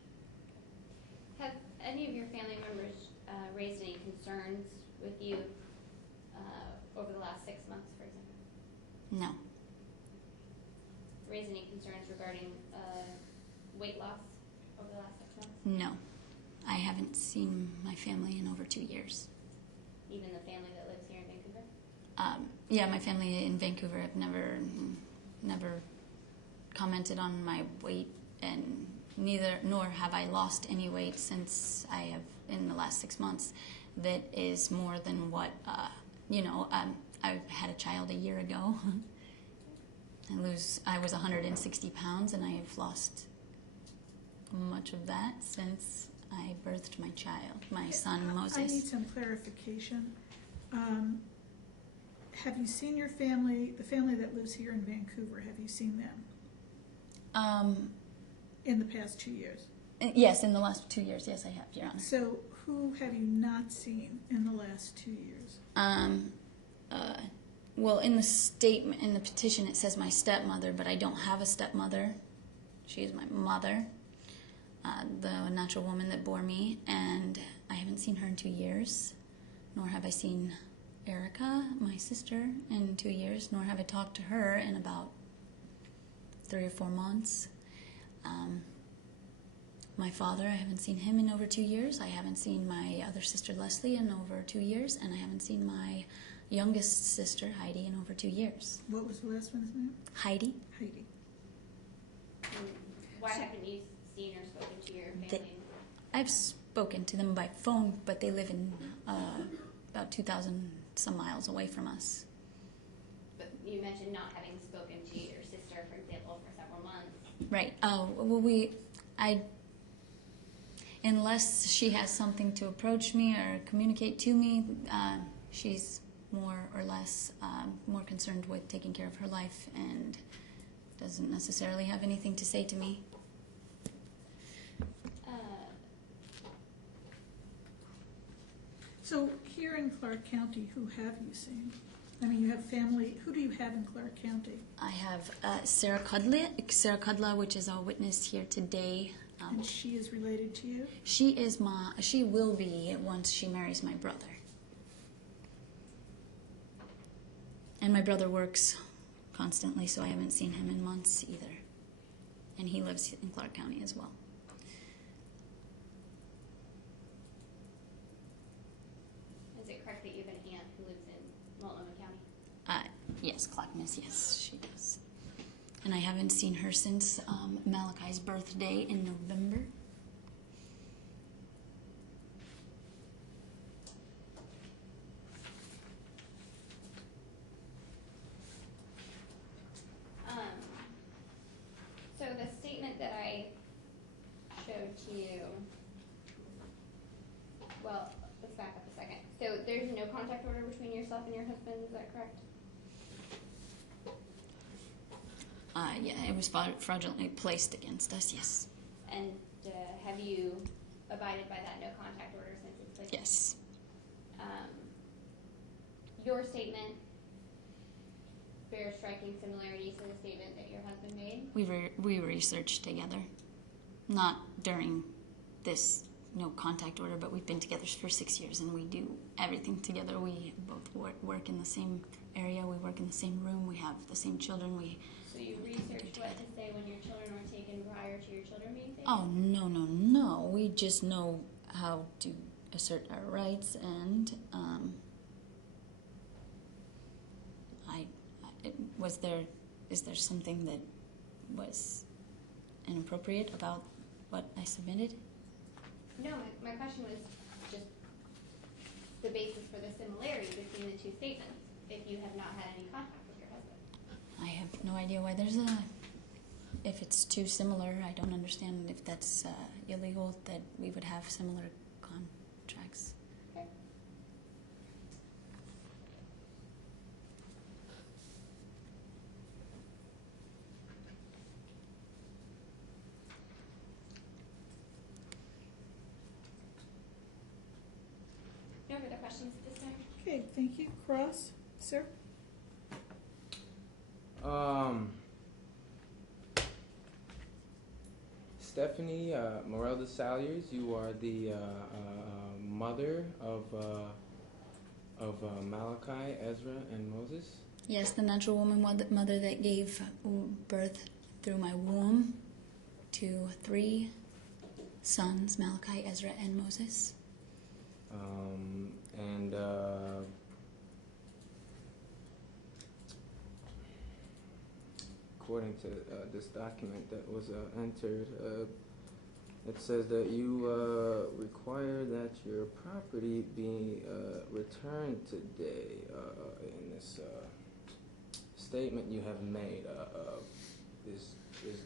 Have any of your family members raised any concerns with you over the last 6 months, for example? No, Raised any concerns regarding weight loss over the last 6 months? no. I haven't seen my family in over 2 years. Even the family that lives here in Vancouver? Yeah, my family in Vancouver have never commented on my weight, and nor have I lost any weight since I have in the last 6 months. That is more than what I had a child a year ago. I was 160 pounds, and I have lost much of that since I birthed my child, my son I need Moses. some clarification. Have you seen your family, the family that lives here in Vancouver, have you seen them in the past 2 years? Yes, in the last 2 years, yes, I have, Your Honor. So who have you not seen in the last 2 years? Well, in the statement, in the petition, it says my stepmother, but I don't have a stepmother. She is my mother, the natural woman that bore me, and I haven't seen her in 2 years, nor have I seen Erica, my sister, in 2 years, nor have I talked to her in about 3 or 4 months. My father, I haven't seen him in over 2 years. I haven't seen my other sister Leslie in over 2 years, and I haven't seen my youngest sister Heidi in over 2 years. What was the last one's name? Heidi? Heidi. Why haven't you seen or spoken to your family? I've spoken to them by phone, but they live in about 2,000 some miles away from us. But you mentioned not having spoken to your sister, for example, for several months. Right. Oh, well, unless she has something to approach me or communicate to me, she's more or less more concerned with taking care of her life and doesn't necessarily have anything to say to me. So here in Clark County, who have you seen? I mean, you have family. Who do you have in Clark County? I have Sarah Kudla, which is our witness here today. And she is related to you? She will be once she marries my brother. And my brother works constantly, so I haven't seen him in months either. And he lives in Clark County as well. Is it correct that you have an aunt who lives in Multnomah County? Yes, Clackamas, yes, she does. And I haven't seen her since Malachi's birthday in November. So the statement that I showed to you, well, let's back up a second. So there's no contact order between yourself and your husband, is that correct? Yeah, it was fraudulently placed against us, yes. And have you abided by that no contact order since it's placed? Yes. Your statement bears striking similarities to the statement that your husband made. We researched together. Not during this no contact order, but we've been together for 6 years and we do everything together. We both work in the same area, we work in the same room, we have the same children. So you researched what to say when your children were taken prior to your children being taken? Oh, no. We just know how to assert our rights, and is there something that was inappropriate about what I submitted? No, my question was just the basis for the similarity between the two statements, if you have not had any contact with your husband. I have no idea why if it's too similar. I don't understand if that's illegal that we would have similar contracts. Okay. No further questions at this time? Okay, thank you. Cross, sir? Stephanie Morel de Saliers, you are the mother of Malachi, Ezra, and Moses. Yes, the natural woman mother that gave birth through my womb to 3 sons, Malachi, Ezra, and Moses. And according to this document that was entered, it says that you require that your property be returned today. In this statement you have made, is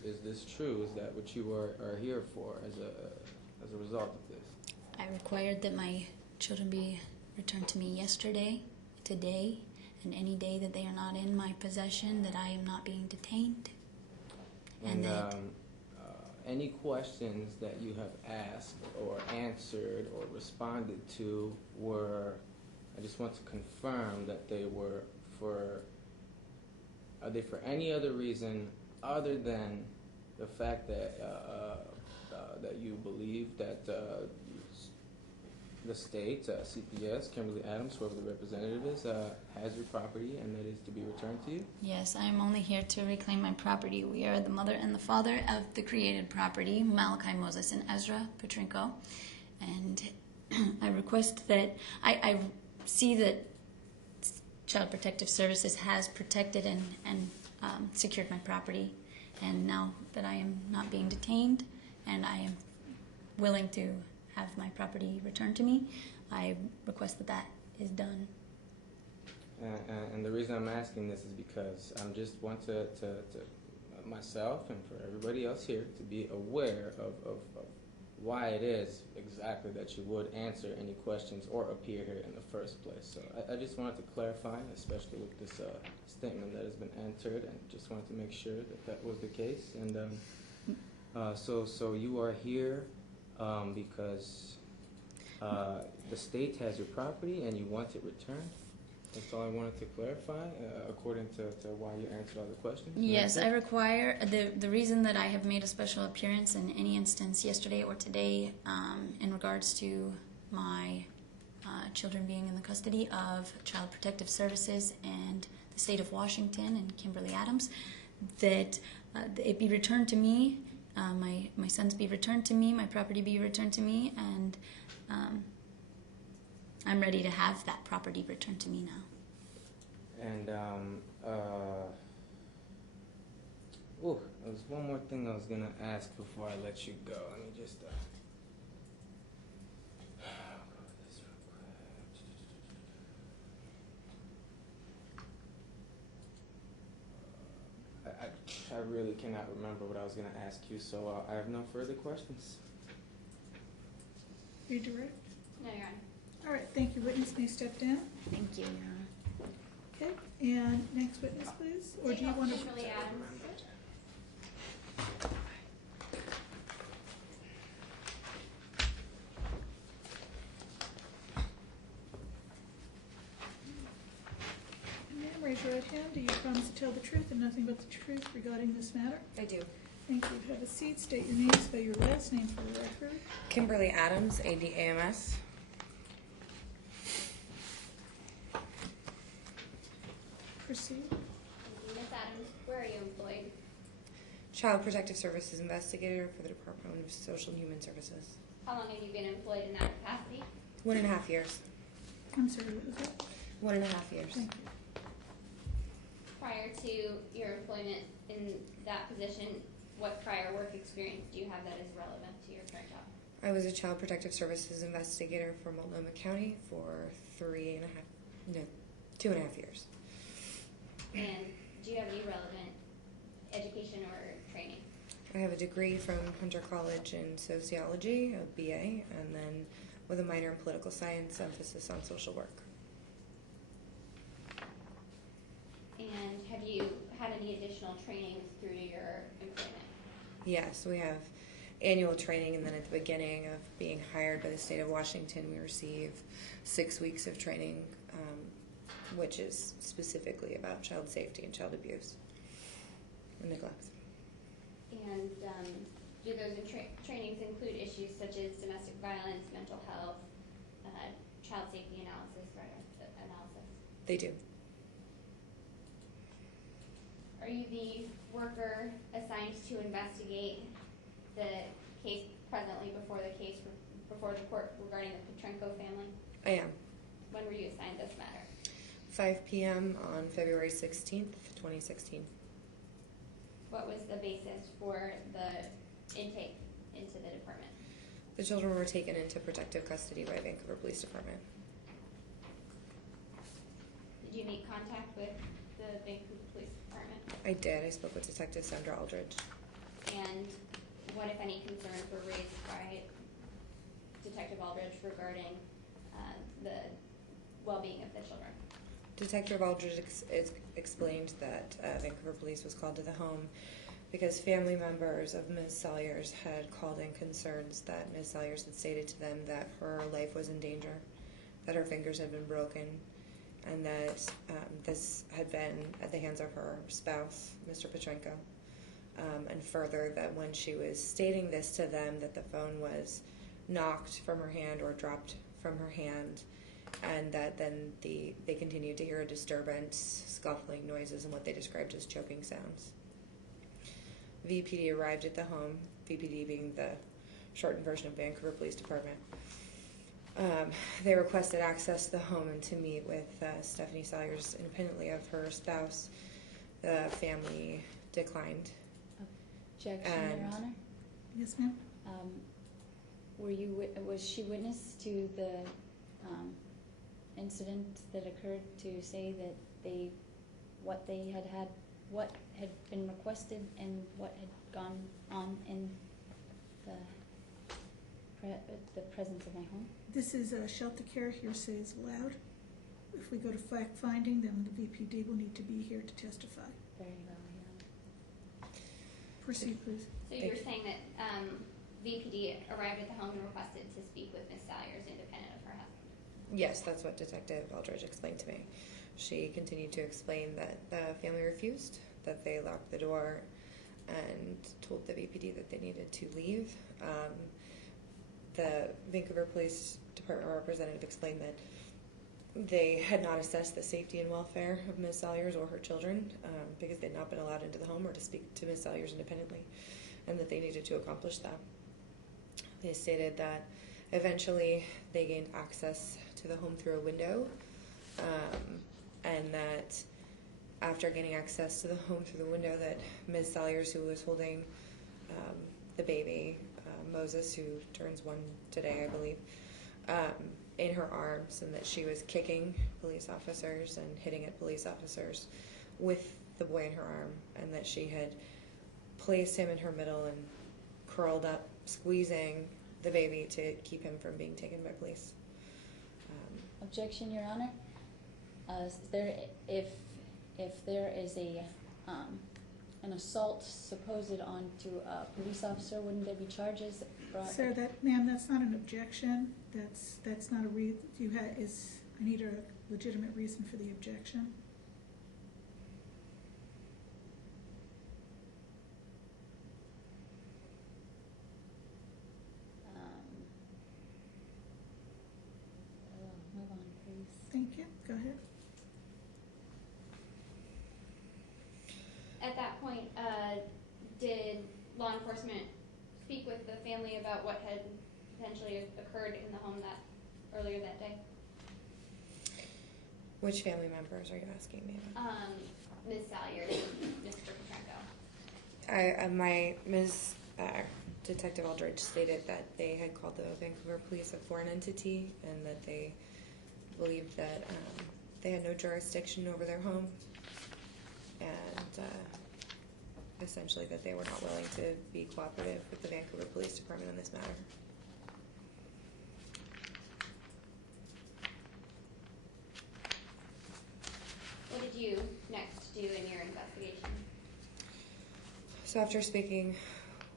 Is this true? Is that what you are here for as a result of this? I required that my children be returned to me yesterday, today, and any day that they are not in my possession, that I am not being detained. And that any questions that you have asked or answered or responded to were, I just want to confirm that they were are they for any other reason other than the fact that that you believe that the state, CPS, Kimberly Adams, whoever the representative is, has your property and that is to be returned to you? Yes, I am only here to reclaim my property. We are the mother and the father of the created property, Malachi Moses and Ezra Petrinko. And I request that I see that Child Protective Services has protected and secured my property. And now that I am not being detained and I am willing to have my property returned to me, I request that that is done. And the reason I'm asking this is because I just want to myself and for everybody else here to be aware of why it is exactly that you would answer any questions or appear here in the first place. So I just wanted to clarify, especially with this statement that has been entered, and just wanted to make sure that that was the case. And so you are here because the state has your property and you want it returned? That's all I wanted to clarify, according to why you answered all the questions. Yes, I require, the reason that I have made a special appearance in any instance yesterday or today in regards to my children being in the custody of Child Protective Services and the state of Washington and Kimberly Adams, that it be returned to me, my sons be returned to me, my property be returned to me, and I'm ready to have that property returned to me now. And there's one more thing I was gonna ask before I let you go. Let me just go over this real quick. I really cannot remember what I was gonna ask you, so I have no further questions. You direct? No, Your Honor. All right, thank you. Witness may step down. Thank you, Your Honor. Okay, and next witness, please? Or do you want to? Kimberly Adams. Ma'am, raise your right hand. Do you promise to tell the truth and nothing but the truth regarding this matter? I do. Thank you. Have a seat. State your name, spell your last name for the record. Kimberly Adams, ADAMS. Proceed. Ms. Adams, where are you employed? Child Protective Services Investigator for the Department of Social and Human Services. How long have you been employed in that capacity? 1.5 years. I'm sorry, what was that? 1.5 years. Thank you. Prior to your employment in that position, what prior work experience do you have that is relevant to your current job? I was a Child Protective Services Investigator for Multnomah County for 2.5 years. And do you have any relevant education or training? I have a degree from Hunter College in Sociology, a BA, and then with a minor in Political Science, emphasis on social work. And have you had any additional trainings through your employment? Yes, we have annual training, and then at the beginning of being hired by the state of Washington, we receive 6 weeks of training, which is specifically about child safety and child abuse and neglect. And do those trainings include issues such as domestic violence, mental health, child safety analysis, threat analysis? They do. Are you the worker assigned to investigate the case presently before the court regarding the Petrenko family? I am. When were you assigned this matter? 5 p.m. on February 16th, 2016. What was the basis for the intake into the department? The children were taken into protective custody by Vancouver Police Department. Did you make contact with the Vancouver Police Department? I did. I spoke with Detective Sandra Aldridge. and what, if any, concerns were raised by Detective Aldridge regarding the well-being of the children? Detective Aldridge explained that Vancouver Police was called to the home because family members of Ms. Salyers had called in concerns that Ms. Salyers had stated to them that her life was in danger, that her fingers had been broken, and that this had been at the hands of her spouse, Mr. Petrenko. And further, that when she was stating this to them, that the phone was knocked from her hand or dropped from her hand, and that then they continued to hear a disturbance, scuffling noises, and what they described as choking sounds. VPD arrived at the home, VPD being the shortened version of Vancouver Police Department. They requested access to the home and to meet with Stephanie Salyers independently of her spouse. The family declined. Objection, Your Honor. Yes, ma'am? Was she witness to the incident that occurred to say that what had been requested and what had gone on in the presence of my home? This is shelter care. Hearsay is allowed. If we go to fact finding, then the VPD will need to be here to testify. Very well, Your Honor. Proceed, please. So you're saying that VPD arrived at the home and requested to speak with Ms. Salyers independent of her husband? Yes, that's what Detective Aldridge explained to me. She continued to explain that the family refused, that they locked the door, and told the VPD that they needed to leave. The Vancouver Police Department representative explained that they had not assessed the safety and welfare of Ms. Salyers or her children because they had not been allowed into the home or to speak to Ms. Salyers independently, and that they needed to accomplish that. They stated that eventually they gained access to the home through a window, and that after gaining access to the home through the window, that Ms. Salyers, who was holding the baby, Moses, who turns 1 today, I believe, in her arms, and that she was kicking police officers and hitting at police officers with the boy in her arm, and that she had placed him in her middle and curled up, squeezing the baby to keep him from being taken by police. Objection, Your Honor. If there is an assault supposed onto a police officer, wouldn't there be charges brought? Sir, ma'am, that's not an objection. That's not a I need a legitimate reason for the objection. Move on, please. Thank you. Go ahead. At that point, did law enforcement speak with the family about what had potentially occurred in the home earlier that day? Which family members are you asking me about? Ms. Salyers and Mr. Petrenko. Detective Aldridge stated that they had called the Vancouver Police a foreign entity, and that they believed that they had no jurisdiction over their home, and essentially that they were not willing to be cooperative with the Vancouver Police Department on this matter. What did you next do in your investigation? So after speaking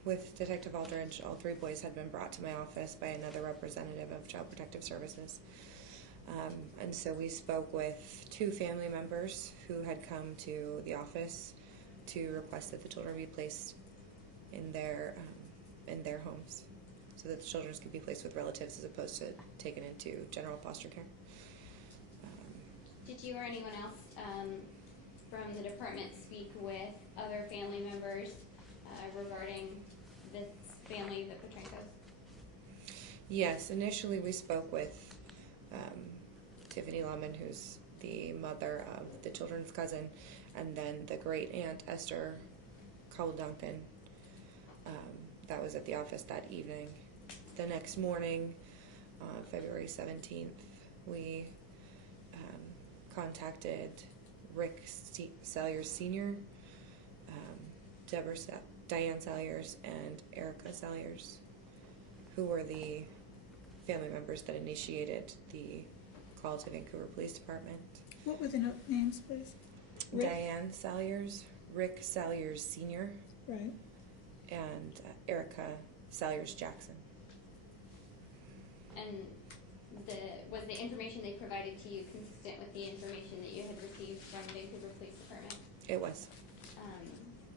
with Detective Aldridge, all 3 boys had been brought to my office by another representative of Child Protective Services. And so we spoke with 2 family members who had come to the office to request that the children be placed in their homes, so that the children could be placed with relatives as opposed to taken into general foster care. Did you or anyone else from the department speak with other family members regarding this family, the Petrenkos? Yes, initially we spoke with Tiffany Lawman, who's the mother of the children's cousin, and then the great aunt Esther Cowell Duncan. That was at the office that evening. The next morning, February 17th, we contacted Rick Salyers Sr., Deborah Diane Salyers and Erica Salyers, who were the family members that initiated the call to Vancouver Police Department. What were the names, please? Rick? Diane Salyers, Rick Salyers Sr., Right. and Erica Salyers Jackson. And was the information they provided to you consistent with the information that you had received from Vancouver Police Department? It was.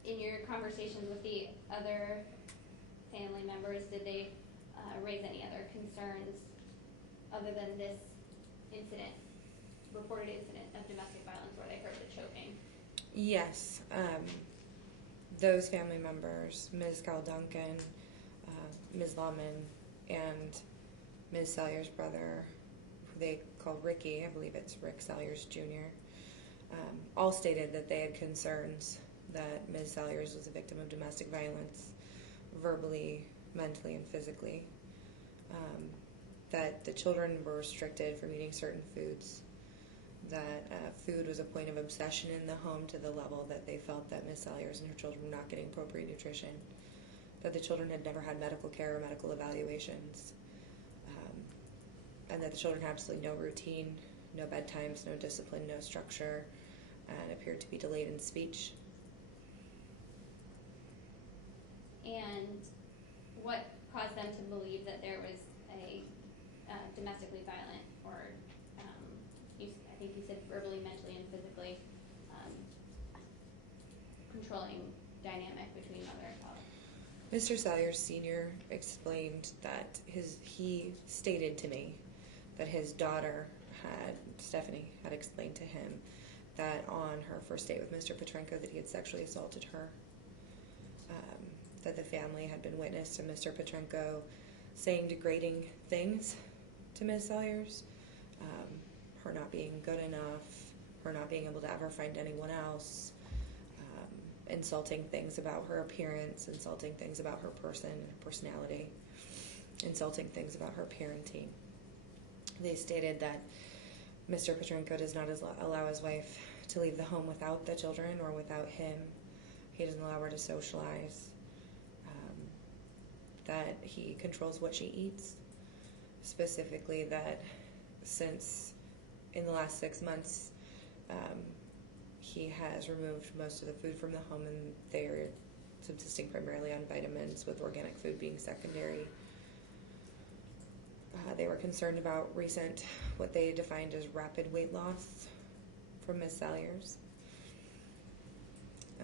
In your conversations with the other family members, did they raise any other concerns other than this incident, reported incident of domestic violence where they heard the choking? Yes. Those family members, Ms. Gal Duncan, Ms. Lawman, and Ms. Salyers' brother, who they call Ricky, I believe it's Rick Salyers Jr., all stated that they had concerns that Ms. Salyers was a victim of domestic violence, verbally, mentally, and physically. That the children were restricted from eating certain foods, that food was a point of obsession in the home to the level that they felt that Ms. Salyers and her children were not getting appropriate nutrition, that the children had never had medical care or medical evaluations, and that the children had absolutely no routine, no bedtimes, no discipline, no structure, and appeared to be delayed in speech. And what caused them to believe that there was a domestically violent, or I think you said verbally, mentally, and physically controlling dynamic between mother and father? Mr. Salyers Sr. explained that he stated to me that his daughter Stephanie had explained to him that on her first date with Mr. Petrenko that he had sexually assaulted her, that the family had been witness to Mr. Petrenko saying degrading things to Ms. Salyers, her not being good enough, her not being able to ever find anyone else, insulting things about her appearance, insulting things about her personality, insulting things about her parenting. They stated that Mr. Petrenko does not allow his wife to leave the home without the children or without him. He doesn't allow her to socialize. That he controls what she eats. Specifically that since in the last 6 months, he has removed most of the food from the home and they're subsisting primarily on vitamins, with organic food being secondary. They were concerned about recent, what they defined as rapid weight loss from Ms. Salyers,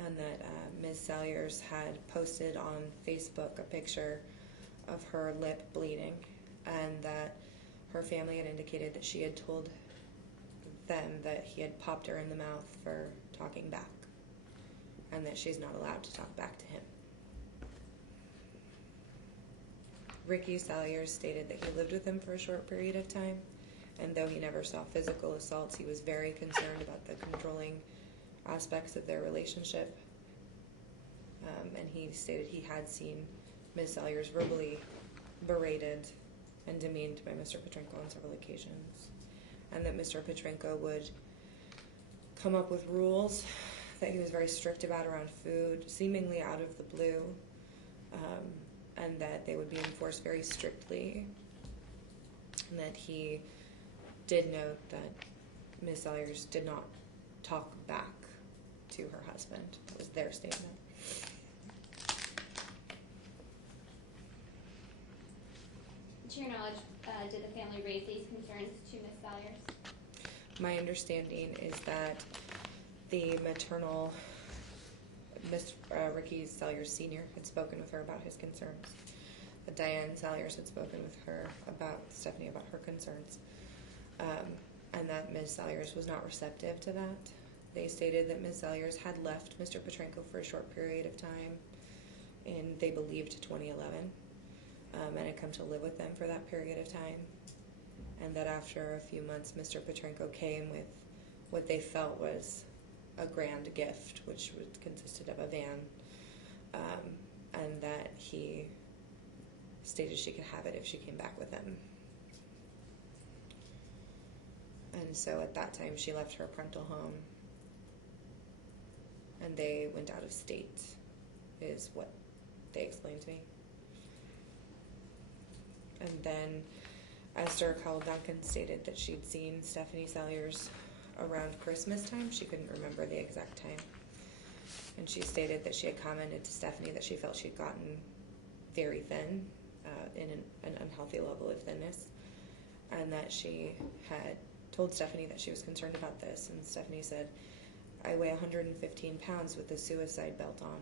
and that Ms. Salyers had posted on Facebook a picture of her lip bleeding, and that her family had indicated that she had told them that he had popped her in the mouth for talking back, and that she's not allowed to talk back to him. Ricky Salyers stated that he lived with him for a short period of time, and though he never saw physical assaults, he was very concerned about the controlling aspects of their relationship. And he stated he had seen Ms. Salyers verbally berated and demeaned by Mr. Petrenko on several occasions, and that Mr. Petrenko would come up with rules that he was very strict about around food, seemingly out of the blue, and that they would be enforced very strictly, and that he did note that Ms. Salyers did not talk back to her husband. That was their statement. To your knowledge, did the family raise these concerns to Ms. Salyers? My understanding is that the maternal, Ricky Salyers Sr. had spoken with her about his concerns. That Diane Salyers had spoken with her about Stephanie about her concerns, and that Ms. Salyers was not receptive to that. They stated that Ms. Salyers had left Mr. Petrenko for a short period of time in, they believed, 2011, and had come to live with them for that period of time, and that after a few months Mr. Petrenko came with what they felt was a grand gift, which consisted of a van, and that he stated she could have it if she came back with him. And so at that time she left her parental home and they went out of state is what they explained to me. And then Esther Cowell Duncan stated that she'd seen Stephanie Salyers around Christmas time. She couldn't remember the exact time. And she stated that she had commented to Stephanie that she felt she'd gotten very thin, in an unhealthy level of thinness, and that she had told Stephanie that she was concerned about this. And Stephanie said, "I weigh 115 pounds with a suicide belt on."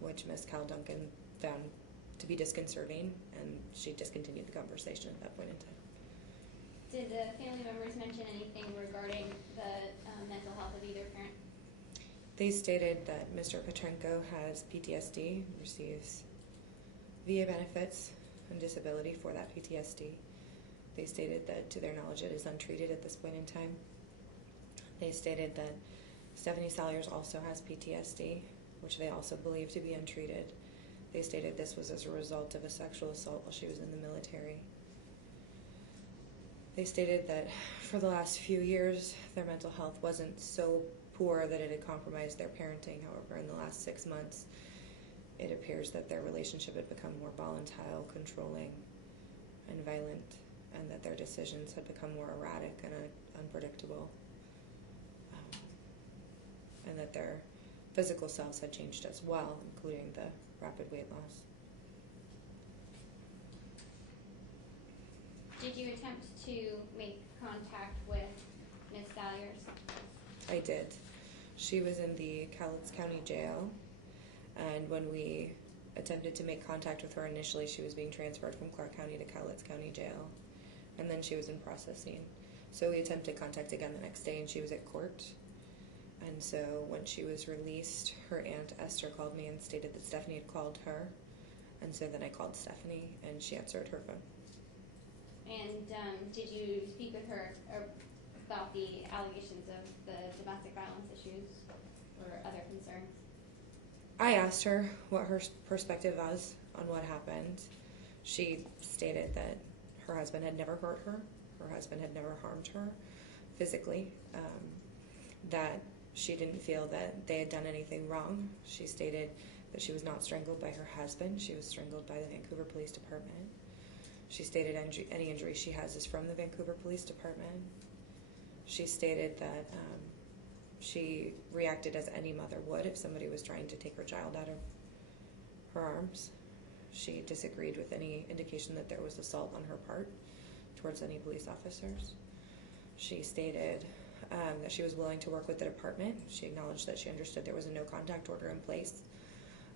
Which Miss Cal Duncan found to be disconcerting, and she discontinued the conversation at that point in time. Did the family members mention anything regarding the mental health of either parent? They stated that Mr. Petrenko has PTSD, receives VA benefits and disability for that PTSD. They stated that, to their knowledge, it is untreated at this point in time. They stated that Stephanie Salyers also has PTSD, which they also believe to be untreated. They stated this was as a result of a sexual assault while she was in the military. They stated that for the last few years, their mental health wasn't so poor that it had compromised their parenting. However, in the last 6 months, it appears that their relationship had become more volatile, controlling, and violent, and that their decisions had become more erratic and unpredictable, and that their physical selves had changed as well, including the rapid weight loss. Did you attempt to make contact with Ms. Salyers? I did. She was in the Cowlitz County Jail, and when we attempted to make contact with her initially, she was being transferred from Clark County to Cowlitz County Jail, and then she was in processing. So we attempted contact again the next day, and she was at court. And so when she was released, her aunt Esther called me and stated that Stephanie had called her, and so then I called Stephanie, and she answered her phone. And did you speak with her about the allegations of the domestic violence issues or other concerns? I asked her what her perspective was on what happened. She stated that her husband had never hurt her, her husband had never harmed her physically, that she didn't feel that they had done anything wrong. She stated that she was not strangled by her husband, she was strangled by the Vancouver Police Department. She stated any injury she has is from the Vancouver Police Department. She stated that she reacted as any mother would if somebody was trying to take her child out of her arms. She disagreed with any indication that there was assault on her part towards any police officers. She stated that she was willing to work with the department. She acknowledged that she understood there was a no contact order in place,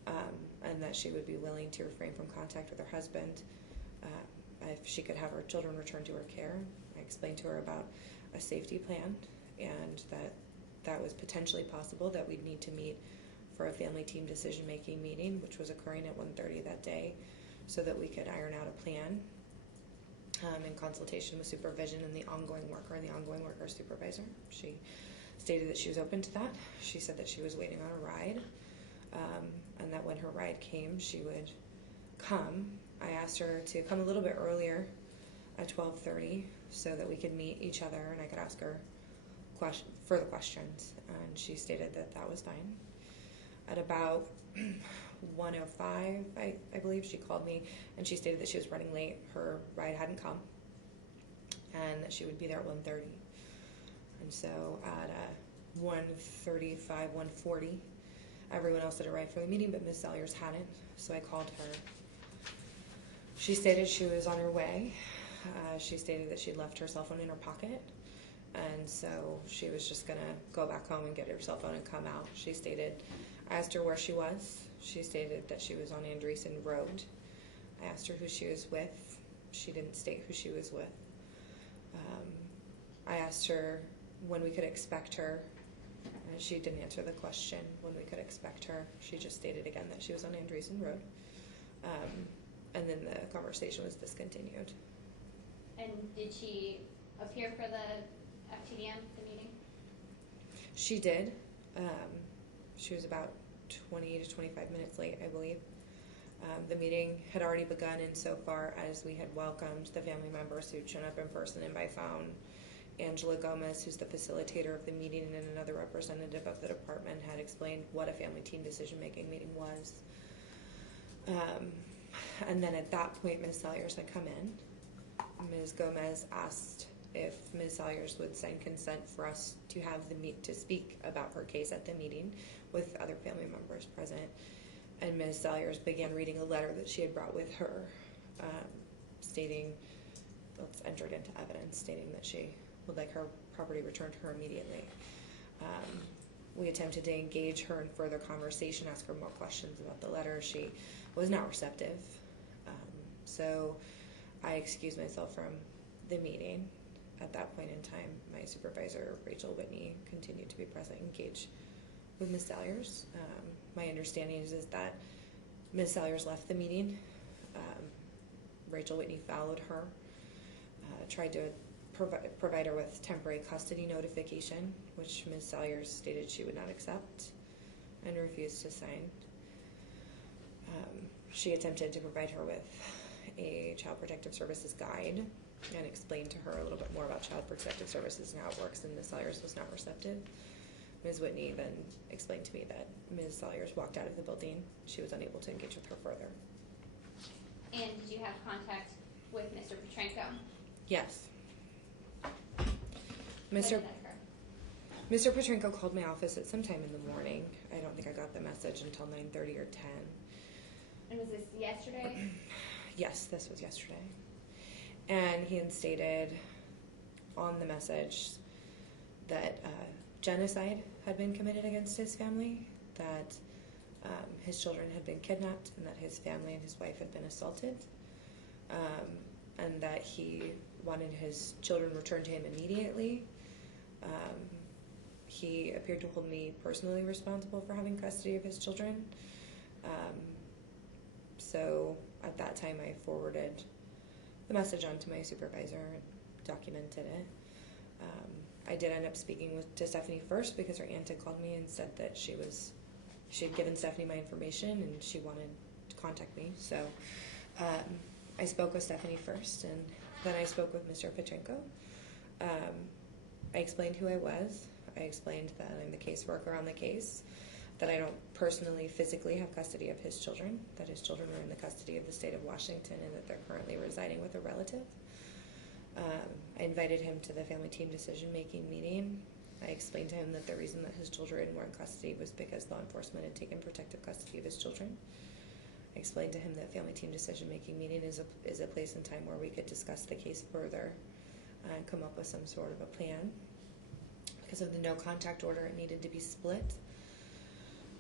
and that she would be willing to refrain from contact with her husband if she could have her children returned to her care. I explained to her about a safety plan, and that was potentially possible, that we'd need to meet for a family team decision-making meeting, which was occurring at 1:30 that day, so that we could iron out a plan in consultation with supervision and the ongoing worker supervisor. She stated that she was open to that. She said that she was waiting on a ride, and that when her ride came, she would come. I asked her to come a little bit earlier at 12:30 so that we could meet each other and I could ask her further questions, and she stated that that was fine. At about 1:05, I believe, she called me and she stated that she was running late. Her ride hadn't come and that she would be there at 1:30. And so at 1:35, 1:40, everyone else had arrived for the meeting, but Ms. Salyers hadn't, so I called her. She stated she was on her way. She stated that she'd left her cell phone in her pocket, and so she was just going to go back home and get her cell phone and come out. She stated, I asked her where she was. She stated that she was on Andreessen Road. I asked her who she was with. She didn't state who she was with. I asked her when we could expect her, and she didn't answer the question when we could expect her. She just stated again that she was on Andreessen Road. And then the conversation was discontinued. And did she appear for the FTDM, the meeting? She did. She was about 20 to 25 minutes late, I believe. The meeting had already begun insofar as we had welcomed the family members who'd shown up in person and by phone, Angela Gomez, who's the facilitator of the meeting, and another representative of the department had explained what a family team decision-making meeting was. And then at that point, Ms. Salyers had come in. Ms. Gomez asked if Ms. Salyers would sign consent for us to have to speak about her case at the meeting with other family members present. And Ms. Salyers began reading a letter that she had brought with her, stating, it's entered into evidence, stating that she would like her property returned to her immediately. We attempted to engage her in further conversation, ask her more questions about the letter. She was not receptive. So I excused myself from the meeting. At that point in time, my supervisor, Rachel Whitney, continued to be present, engaged with Ms. Salyers. My understanding is that Ms. Salyers left the meeting. Rachel Whitney followed her, tried to provide her with temporary custody notification, which Ms. Salyers stated she would not accept and refused to sign. She attempted to provide her with a Child Protective Services guide and explained to her a little bit more about Child Protective Services and how it works, and Ms. Salyers was not receptive. Ms. Whitney then explained to me that Ms. Salyers walked out of the building. She was unable to engage with her further. And did you have contact with Mr. Petrenko? Yes. When Mr. did that occur? Mr. Petrenko called my office at some time in the morning. I don't think I got the message until 9:30 or 10. And was this yesterday? Yes, this was yesterday. And he had stated on the message that genocide had been committed against his family, that his children had been kidnapped, and that his family and his wife had been assaulted, and that he wanted his children returned to him immediately. He appeared to hold me personally responsible for having custody of his children. So at that time, I forwarded the message on to my supervisor and documented it. I did end up speaking to Stephanie first because her aunt had called me and said that she had given Stephanie my information and she wanted to contact me. So I spoke with Stephanie first, and then I spoke with Mr. Petrenko. I explained who I was. I explained that I'm the caseworker on the case, that I don't personally, physically have custody of his children, that his children are in the custody of the state of Washington, and that they're currently residing with a relative. I invited him to the family team decision-making meeting. I explained to him that the reason that his children were in custody was because law enforcement had taken protective custody of his children. I explained to him that family team decision-making meeting is a place and time where we could discuss the case further and come up with some sort of a plan. Because of the no contact order, it needed to be split.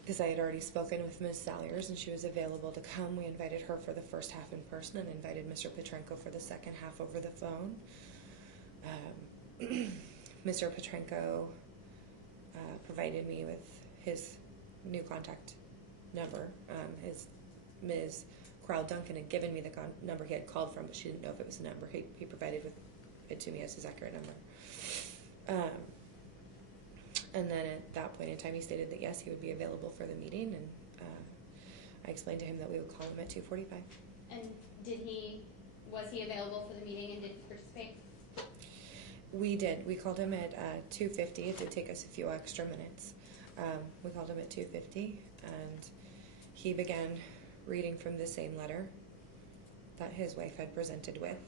Because I had already spoken with Ms. Salyers and she was available to come. We invited her for the first half in person and invited Mr. Petrenko for the second half over the phone. Mr. Petrenko provided me with his new contact number. Ms. Crowell Duncan had given me the number he had called from, but she didn't know if it was the number. He provided it to me as his accurate number. And then at that point in time, he stated that yes, he would be available for the meeting, and I explained to him that we would call him at 2:45. And was he available for the meeting and did he participate? We did. We called him at 2:50. It did take us a few extra minutes. We called him at 2:50, and he began reading from the same letter that his wife had presented with.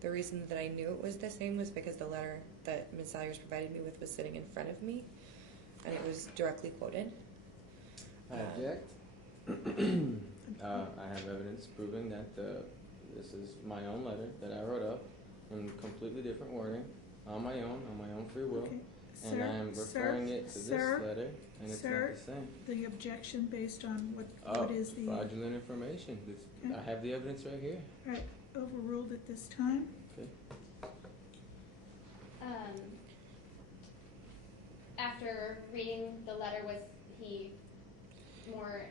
The reason that I knew it was the same was because the letter that Ms. Salyers provided me with was sitting in front of me, and it was directly quoted. I object. I have evidence proving that this is my own letter that I wrote up in completely different wording, on my own free will, Okay. and I am referring it to this letter, and it's not the same. The objection based on what is the... fraudulent information. Okay. I have the evidence right here. All right, overruled at this time. Okay. After reading the letter, was he more...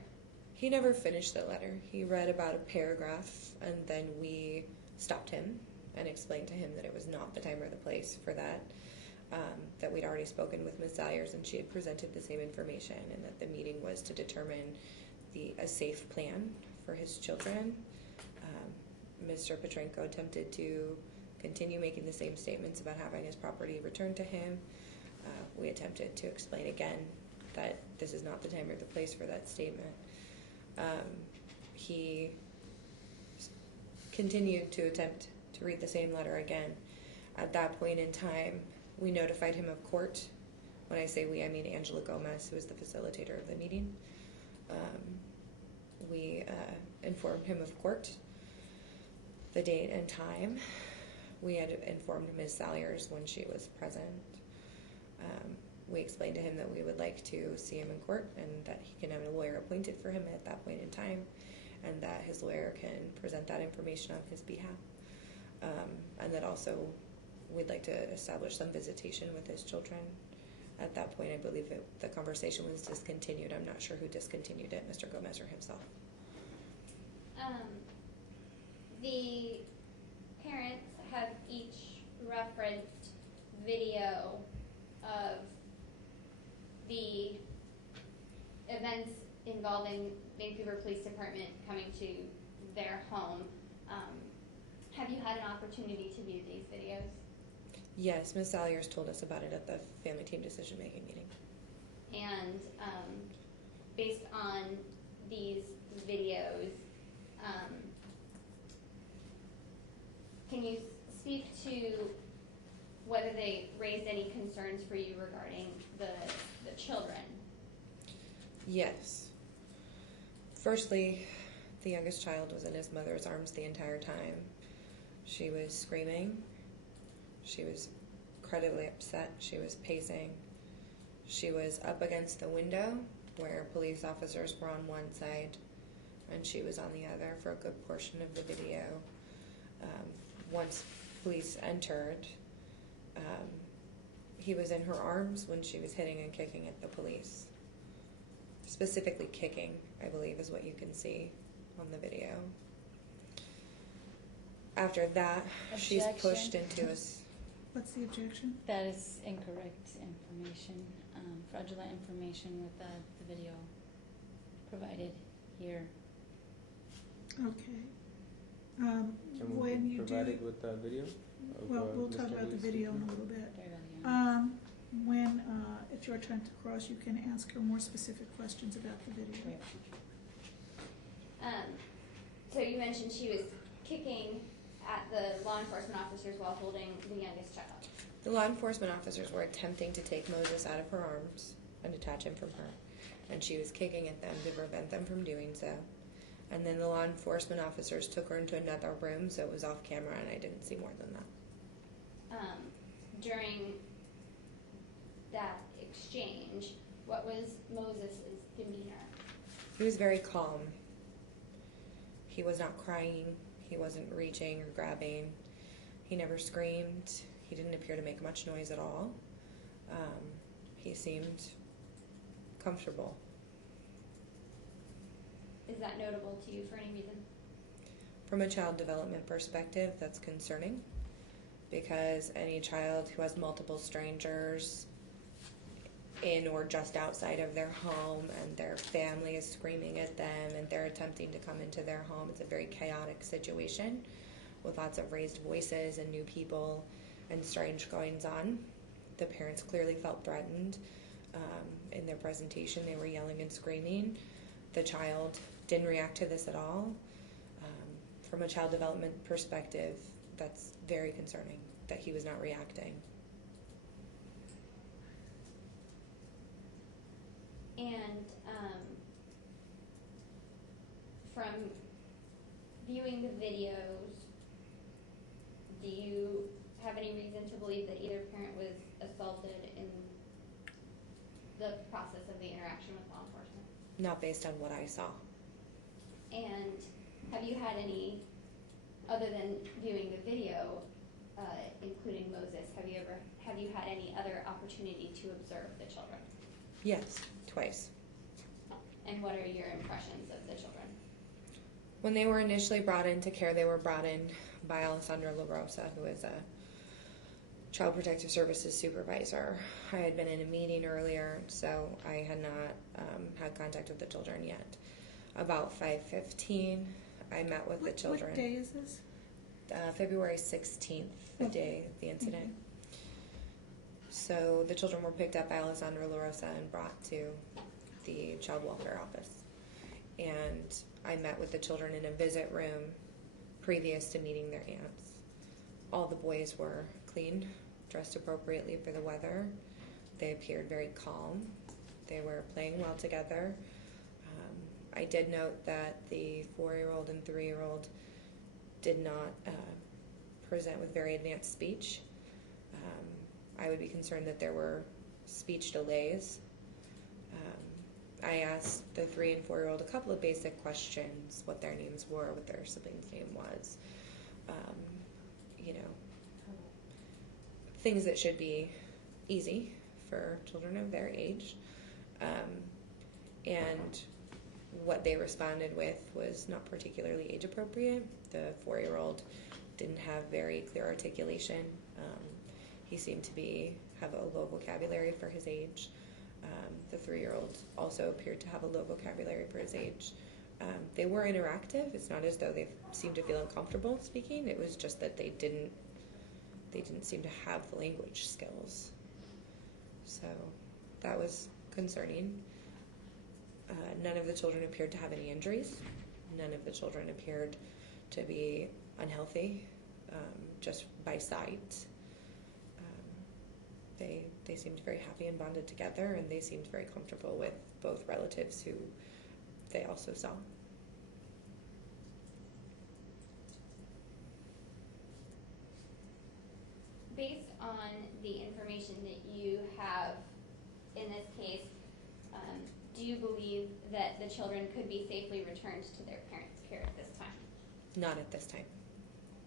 He never finished the letter. He read about a paragraph, and then we stopped him and explained to him that it was not the time or the place for that, that we'd already spoken with Ms. Salyers and she had presented the same information, and that the meeting was to determine a safe plan for his children. Mr. Petrenko attempted to continue making the same statements about having his property returned to him. We attempted to explain again that this is not the time or the place for that statement. He continued to attempt to read the same letter again. At that point in time, we notified him of court. When I say we, I mean Angela Gomez, who was the facilitator of the meeting. We informed him of court, the date and time. We had informed Ms. Salyers when she was present. We explained to him that we would like to see him in court and that he can have a lawyer appointed for him at that point in time, and that his lawyer can present that information on his behalf. And that also we'd like to establish some visitation with his children. At that point, I believe the conversation was discontinued. I'm not sure who discontinued it, Mr. Gomez or himself. The parents have each referenced video of the events involving Vancouver Police Department coming to their home. Have you had an opportunity to view these videos? Yes, Ms. Salyers told us about it at the family team decision-making meeting. And based on these videos, can you speak to whether they raised any concerns for you regarding the children? Yes. Firstly, the youngest child was in his mother's arms the entire time. She was screaming. She was incredibly upset. She was pacing. She was up against the window where police officers were on one side and she was on the other for a good portion of the video. Once police entered, he was in her arms when she was hitting and kicking at the police. Specifically kicking, I believe, is what you can see on the video. After that, she's pushed into us. What's the objection? That is incorrect information, fraudulent information with the video provided here. Okay. Can When we you provide do, it with the video? well, we'll talk about the video in a little bit. Very well, yeah. When it's your turn to cross, you can ask her more specific questions about the video. Great. So you mentioned she was kicking at the law enforcement officers while holding the youngest child. The law enforcement officers were attempting to take Moses out of her arms and detach him from her, and she was kicking at them to prevent them from doing so. And then the law enforcement officers took her into another room, so it was off camera, and I didn't see more than that. During that exchange, what was Moses' demeanor? He was very calm. He was not crying. He wasn't reaching or grabbing. He never screamed. He didn't appear to make much noise at all. He seemed comfortable. Is that notable to you for any reason? From a child development perspective, that's concerning, because any child who has multiple strangers in or just outside of their home and their family is screaming at them and they're attempting to come into their home, it's a very chaotic situation with lots of raised voices and new people and strange goings on. The parents clearly felt threatened. In their presentation, they were yelling and screaming. The child didn't react to this at all. From a child development perspective, that's very concerning that he was not reacting. And from viewing the videos, do you have any reason to believe that either parent was assaulted in the process of the interaction with law enforcement? Not based on what I saw. And have you had any, other than viewing the video, including Moses, have you had any other opportunity to observe the children? Yes, twice. And what are your impressions of the children? When they were initially brought into care, they were brought in by Alessandra La Rosa, who is a Child Protective Services supervisor. I had been in a meeting earlier, so I had not had contact with the children yet. About 5:15, I met with the children. What day is this? February 16th, the day of the incident. So the children were picked up by Alessandra LaRosa and brought to the child welfare office. And I met with the children in a visit room previous to meeting their aunts. All the boys were clean, dressed appropriately for the weather. They appeared very calm. They were playing well together. I did note that the 4-year-old and 3-year-old did not present with very advanced speech. I would be concerned that there were speech delays. I asked the 3 and 4-year-old a couple of basic questions, what their names were, what their sibling's name was, things that should be easy for children of their age. And what they responded with was not particularly age appropriate. The 4-year-old didn't have very clear articulation. He seemed to have a low vocabulary for his age. The 3-year-old also appeared to have a low vocabulary for his age. They were interactive. It's not as though they seemed to feel uncomfortable speaking. It was just that they didn't seem to have the language skills. So that was concerning. None of the children appeared to have any injuries. None of the children appeared to be unhealthy, just by sight. They seemed very happy and bonded together, and they seemed very comfortable with both relatives who they also saw. Based on the information that you have in this case, do you believe that the children could be safely returned to their parents' care at this time? Not at this time.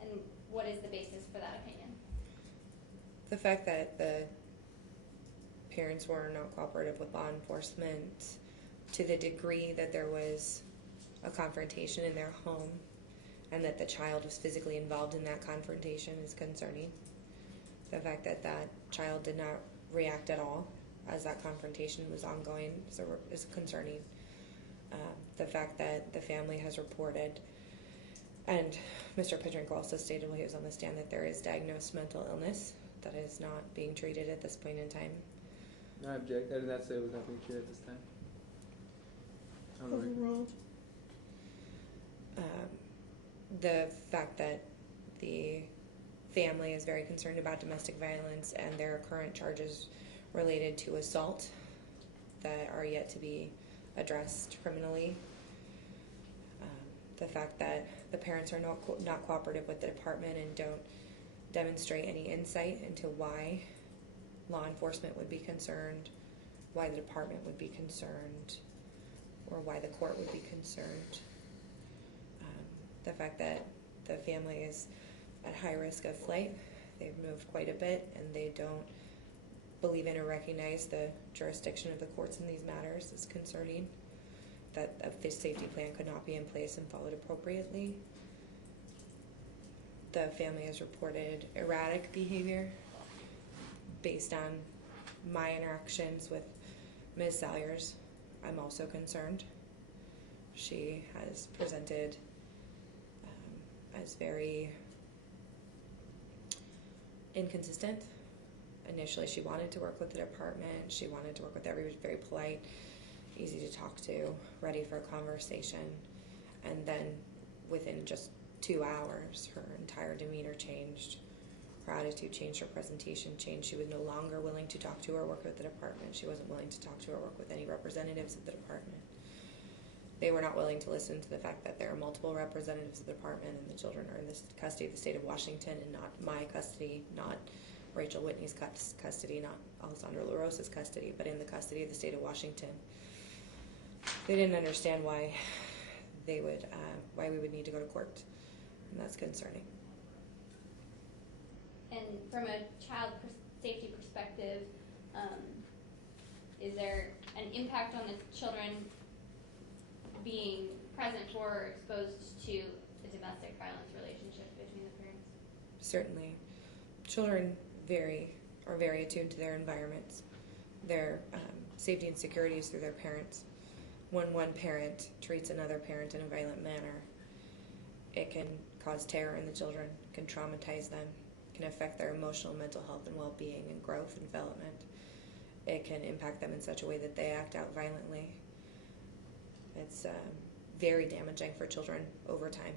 And what is the basis for that opinion? The fact that the parents were not cooperative with law enforcement to the degree that there was a confrontation in their home and that the child was physically involved in that confrontation is concerning. The fact that that child did not react at all as that confrontation was ongoing is concerning. The fact that the family has reported, and Mr. Pedrinko also stated while he was on the stand, that there is diagnosed mental illness that is not being treated at this point in time. I object. I did not say it was not being treated at this time. Overruled. The fact that the family is very concerned about domestic violence and there are current charges related to assault that are yet to be addressed criminally. The fact that the parents are not cooperative with the department and don't demonstrate any insight into why law enforcement would be concerned, why the department would be concerned, or why the court would be concerned. The fact that the family is at high risk of flight. They've moved quite a bit, and they don't believe in or recognize the jurisdiction of the courts in these matters is concerning. That a fish safety plan could not be in place and followed appropriately. The family has reported erratic behavior based on my interactions with Ms. Salyers. I'm also concerned. She has presented as very inconsistent. Initially, she wanted to work with the department. She wanted to work with everybody, very polite, easy to talk to, ready for a conversation. And then within just 2 hours, her entire demeanor changed. Her attitude changed, her presentation changed. She was no longer willing to talk to or work with the department. She wasn't willing to talk to or work with any representatives of the department. They were not willing to listen to the fact that there are multiple representatives of the department and the children are in the custody of the state of Washington and not my custody, not Rachel Whitney's custody, not Alessandra LaRosa's custody, but in the custody of the state of Washington. They didn't understand why we would need to go to court, and that's concerning. And from a child safety perspective, is there an impact on the children being present for or exposed to a domestic violence relationship between the parents? Certainly. Children are very attuned to their environments, their safety and security is through their parents. When one parent treats another parent in a violent manner, It can cause terror in the children, can traumatize them, can affect their emotional, mental health and well-being and growth and development. It can impact them in such a way that they act out violently. It's very damaging for children over time.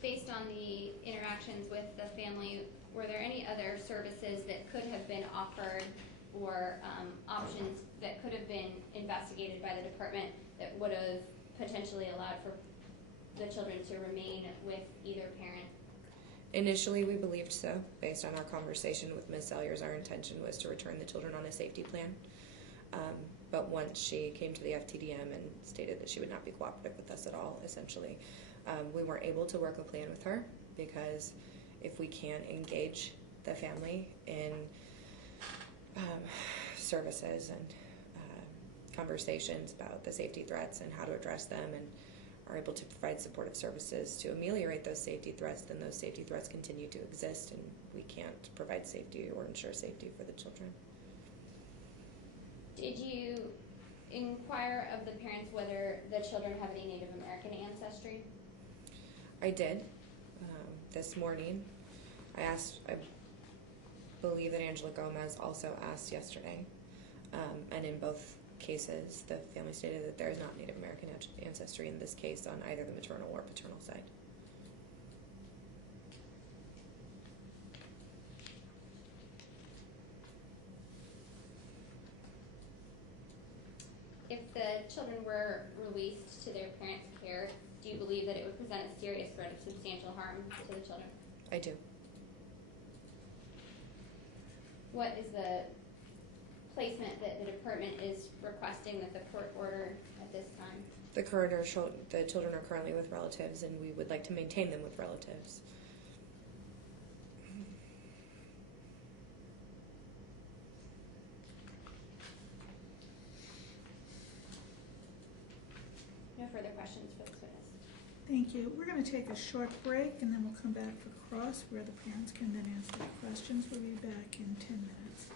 Based on the interactions with the family, were there any other services that could have been offered or options that could have been investigated by the department that would have potentially allowed for the children to remain with either parent? Initially, we believed so. Based on our conversation with Ms. Salyers, our intention was to return the children on a safety plan. But once she came to the FTDM and stated that she would not be cooperative with us at all, essentially, we weren't able to work a plan with her, because if we can't engage the family in services and conversations about the safety threats and how to address them, and are able to provide supportive services to ameliorate those safety threats, then those safety threats continue to exist, and we can't provide safety or ensure safety for the children. Did you inquire of the parents whether the children have any Native American ancestry? I did. This morning, I believe that Angela Gomez also asked yesterday, and in both cases, the family stated that there is not Native American ancestry in this case on either the maternal or paternal side. If the children were released to their parents' care, do you believe that it would present a serious threat of substantial harm to the children? I do. What is the placement that the department is requesting that the court order at this time? The children are currently with relatives, and we would like to maintain them with relatives. No further questions for this witness. Thank you. We're going to take a short break, and then we'll come back for cross, where the parents can then answer the questions. We'll be back in 10 minutes.